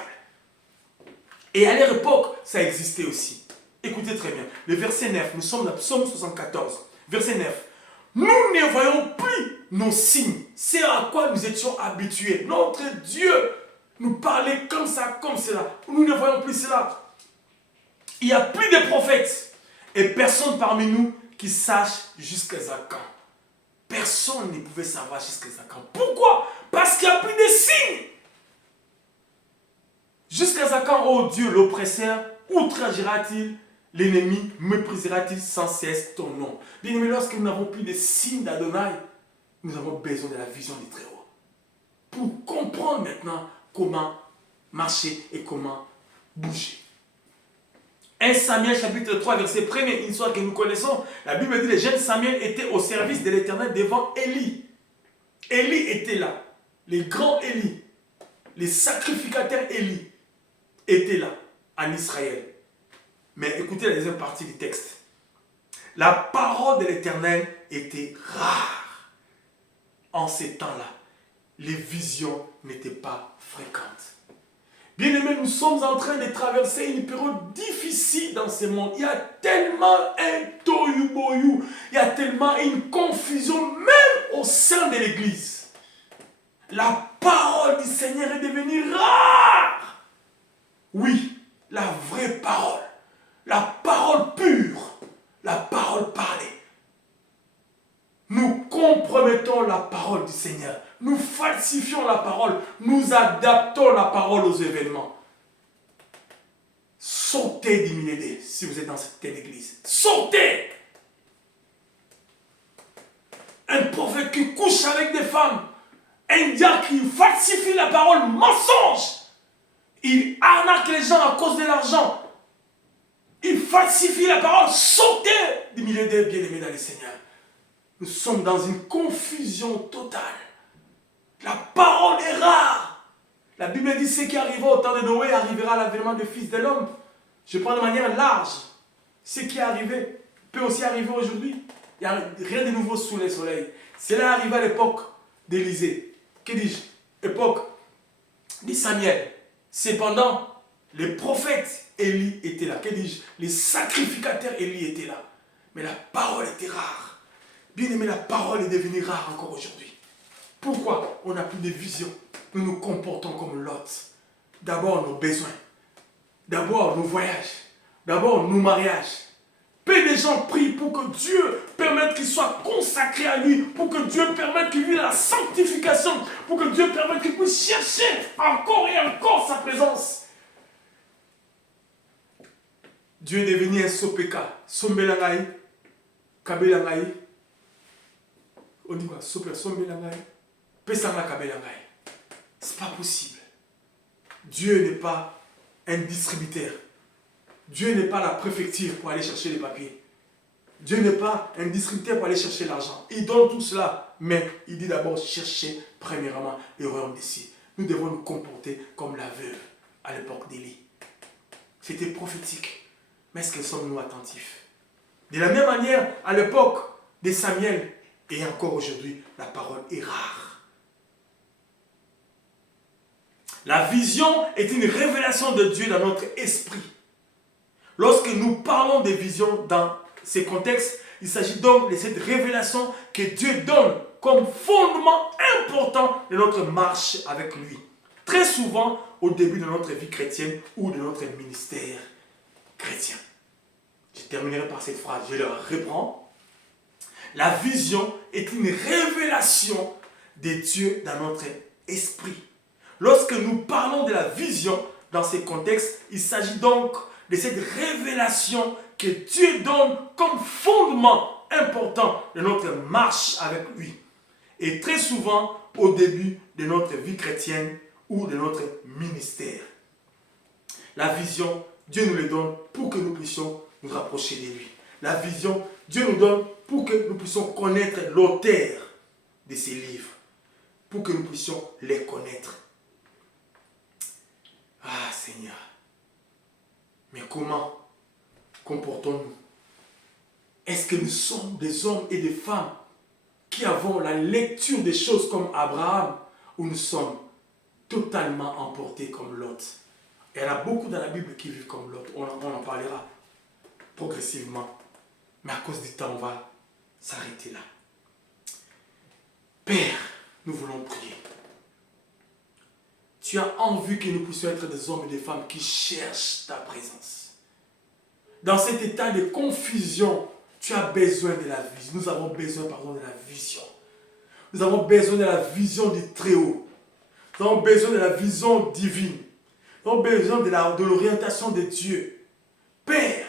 Et à leur époque, ça existait aussi. Écoutez très bien. Le verset 9, nous sommes dans Psaume 74. Verset 9. Nous ne voyons plus nos signes. C'est à quoi nous étions habitués. Notre Dieu nous parlait comme ça, comme cela. Nous ne voyons plus cela. Il n'y a plus de prophètes. Et personne parmi nous qui sache jusqu'à quand. Personne ne pouvait savoir jusqu'à quand. Pourquoi? Parce qu'il n'y a plus de signes. Jusqu'à quand, oh Dieu, l'oppresseur outragera-t-il? L'ennemi méprisera-t-il sans cesse ton nom? Bien-aimés, lorsque nous n'avons plus de signes d'Adonai, nous avons besoin de la vision du Très-Haut. Pour comprendre maintenant comment marcher et comment bouger. 1 Samuel chapitre 3 verset 1, une histoire que nous connaissons. La Bible dit que le jeune Samuel était au service de l'Éternel devant Élie. Élie était là. Les grands Élie, les sacrificateurs Élie étaient là en Israël. Mais écoutez la deuxième partie du texte. La parole de l'Éternel était rare. En ces temps-là, les visions n'étaient pas fréquentes. Bien-aimés, nous sommes en train de traverser une période difficile dans ce monde. Il y a tellement un tohu-bohu, il y a tellement une confusion, même au sein de l'Église. La parole du Seigneur est devenue rare. Oui, la vraie parole. La parole pure, la parole parlée. Nous compromettons la parole du Seigneur. Nous falsifions la parole. Nous adaptons la parole aux événements. Sortez d'Imilede si vous êtes dans cette église. Sortez! Un prophète qui couche avec des femmes. Un diable qui falsifie la parole, mensonge. Il arnaque les gens à cause de l'argent. Il falsifie la parole. Sortez d'Imilede, bien-aimés dans le Seigneur. Nous sommes dans une confusion totale. La parole est rare. La Bible dit ce qui arriva au temps de Noé arrivera à l'avènement du Fils de l'homme. Je prends de manière large. Ce qui est arrivé peut aussi arriver aujourd'hui. Il n'y a rien de nouveau sous le soleil. Cela arrive à l'époque d'Élisée. Que dis-je? Époque de Samuel. Cependant, les prophètes Élie étaient là. Que dis-je? Les sacrificateurs Élie étaient là. Mais la parole était rare. Bien aimé, la parole est devenue rare encore aujourd'hui. Pourquoi on n'a plus de vision? Nous nous comportons comme Lot. D'abord nos besoins. D'abord nos voyages. D'abord nos mariages. Peu de gens prient pour que Dieu permette qu'il soit consacré à lui. Pour que Dieu permette qu'il vive la sanctification. Pour que Dieu permette qu'il puisse chercher encore et encore sa présence. Dieu est devenu un sopeka. Sombelangaï. Kabelangaï. On dit quoi? Super sombelangaï. Pesanga kabelangaï. C'est pas possible. Dieu n'est pas un distributeur. Dieu n'est pas la préfecture pour aller chercher les papiers. Dieu n'est pas un distributeur pour aller chercher l'argent. Il donne tout cela, mais il dit d'abord chercher premièrement le royaume des cieux. Nous devons nous comporter comme la veuve à l'époque d'Élie. C'était prophétique. Mais est-ce que sommes-nous attentifs? De la même manière, à l'époque de Samuel, et encore aujourd'hui, la parole est rare. La vision est une révélation de Dieu dans notre esprit. Lorsque nous parlons des visions dans ces contextes, il s'agit donc de cette révélation que Dieu donne comme fondement important de notre marche avec lui. Très souvent, au début de notre vie chrétienne ou de notre ministère chrétien. Je terminerai par cette phrase, je le reprends. La vision est une révélation de Dieu dans notre esprit. Lorsque nous parlons de la vision dans ces contextes, il s'agit donc de cette révélation que Dieu donne comme fondement important de notre marche avec lui. Et très souvent au début de notre vie chrétienne ou de notre ministère. La vision, Dieu nous le donne pour que nous puissions nous rapprocher de lui. La vision, Dieu nous donne pour que nous puissions connaître l'auteur de ces livres. Pour que nous puissions les connaître. Ah Seigneur. Mais comment comportons-nous? Est-ce que nous sommes des hommes et des femmes qui avons la lecture des choses comme Abraham, ou nous sommes totalement emportés comme Lot? Il y en a beaucoup dans la Bible qui vivent comme l'autre. On en parlera progressivement. Mais à cause du temps, on va s'arrêter là. Père, nous voulons prier. Tu as envie que nous puissions être des hommes et des femmes qui cherchent ta présence. Dans cet état de confusion, tu as besoin de la vision. Nous avons besoin, de la vision. Nous avons besoin de la vision du Très-Haut. Nous avons besoin de la vision divine. Nous avons besoin de l'orientation de Dieu. Père,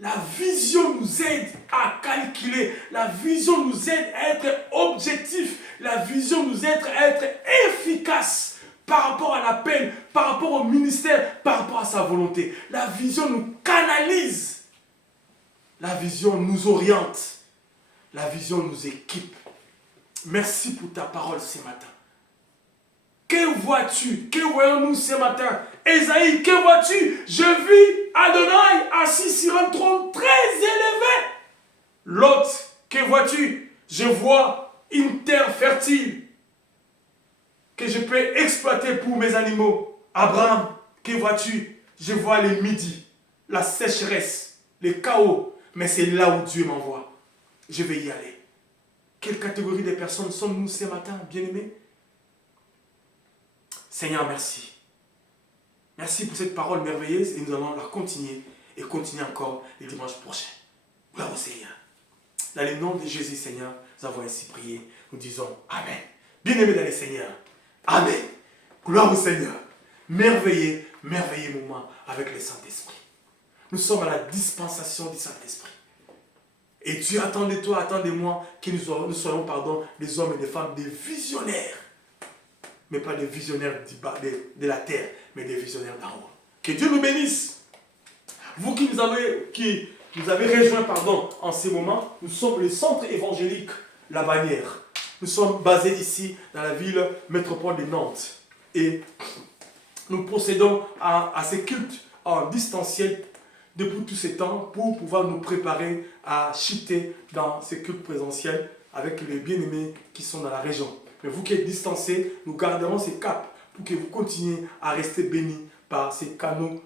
la vision nous aide à calculer. La vision nous aide à être objectif. La vision nous aide à être efficace par rapport à l'appel, par rapport au ministère, par rapport à sa volonté. La vision nous canalise. La vision nous oriente. La vision nous équipe. Merci pour ta parole ce matin. Que vois-tu? Que voyons-nous ce matin? Ésaïe, que vois-tu? Je vis Adonai assis sur un trône très élevé. Lot, que vois-tu? Je vois une terre fertile que je peux exploiter pour mes animaux. Abraham, que vois-tu? Je vois les midis, la sécheresse, le chaos. Mais c'est là où Dieu m'envoie. Je vais y aller. Quelle catégorie de personnes sommes-nous ce matin, bien-aimés? Seigneur, merci. Merci pour cette parole merveilleuse et nous allons la continuer et continuer encore les dimanches prochains. Gloire au Seigneur. Dans le nom de Jésus, Seigneur, nous avons ainsi prié. Nous disons Amen. Bien-aimés dans le Seigneur. Amen. Gloire au Seigneur. Merveilleux moment avec le Saint-Esprit. Nous sommes à la dispensation du Saint-Esprit. Et Dieu attend de toi, attend de moi que nous soyons des hommes et des femmes, des visionnaires. Mais pas des visionnaires de la terre, mais des visionnaires d'en haut. Que Dieu nous bénisse. Vous qui nous avez rejoints en ces moments, nous sommes le centre évangélique La Bannière. Nous sommes basés ici dans la ville métropole de Nantes. Et nous procédons à ces cultes en distanciel depuis tous ces temps pour pouvoir nous préparer à chuter dans ces cultes présentiels avec les bien-aimés qui sont dans la région. Mais vous qui êtes distancés, nous garderons ces caps pour que vous continuiez à rester bénis par ces canaux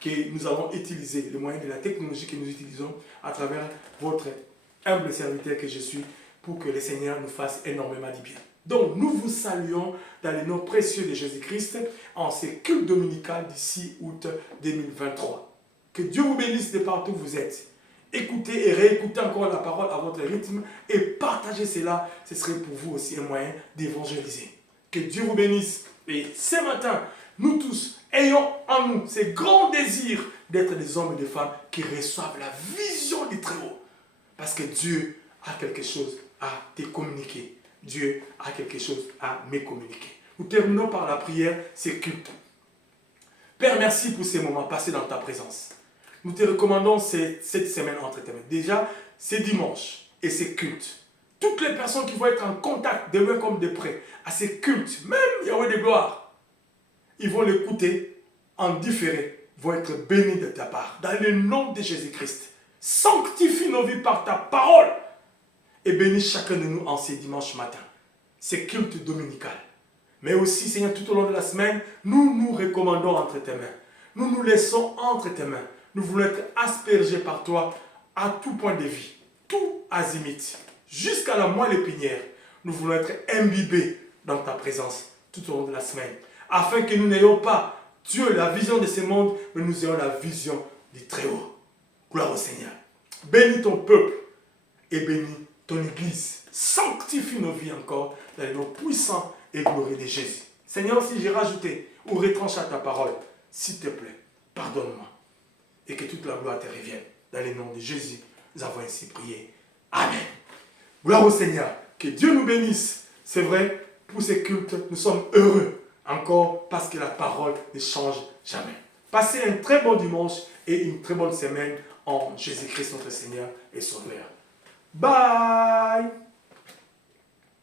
que nous avons utilisés, les moyens de la technologie que nous utilisons à travers votre humble serviteur que je suis, pour que le Seigneur nous fasse énormément du bien. Donc, nous vous saluons dans le nom précieux de Jésus-Christ en ces cultes dominicales du 6 août 2023. Que Dieu vous bénisse de partout où vous êtes. Écoutez et réécoutez encore la parole à votre rythme et partagez cela. Ce serait pour vous aussi un moyen d'évangéliser. Que Dieu vous bénisse. Et ce matin, nous tous, ayons en nous ces grands désirs d'être des hommes et des femmes qui reçoivent la vision du Très-Haut. Parce que Dieu a quelque chose à te communiquer. Dieu a quelque chose à me communiquer. Nous terminons par la prière, c'est culte. Père, merci pour ces moments passés dans ta présence. Nous te recommandons cette semaine entre tes mains. Déjà, c'est dimanche et c'est culte. Toutes les personnes qui vont être en contact de loin comme de près à ces cultes, même Yahweh de gloire, ils vont l'écouter en différé, vont être bénis de ta part. Dans le nom de Jésus-Christ, sanctifie nos vies par ta parole et bénis chacun de nous en ces dimanches matins. Ces cultes dominicales. Mais aussi, Seigneur, tout au long de la semaine, nous nous recommandons entre tes mains. Nous nous laissons entre tes mains. Nous voulons être aspergés par toi à tout point de vie, tout azimut, jusqu'à la moelle épinière. Nous voulons être imbibés dans ta présence tout au long de la semaine, afin que nous n'ayons pas, Dieu, la vision de ce monde, mais nous ayons la vision du Très-Haut. Gloire au Seigneur. Bénis ton peuple et bénis ton Église. Sanctifie nos vies encore dans le nom puissant et glorieux de Jésus. Seigneur, si j'ai rajouté ou retranché à ta parole, s'il te plaît, pardonne-moi. Et que toute la gloire te revienne. Dans le nom de Jésus, nous avons ainsi prié. Amen. Gloire au Seigneur. Que Dieu nous bénisse. C'est vrai, pour ces cultes, nous sommes heureux. Encore parce que la parole ne change jamais. Passez un très bon dimanche et une très bonne semaine en Jésus-Christ notre Seigneur et Sauveur. Bye.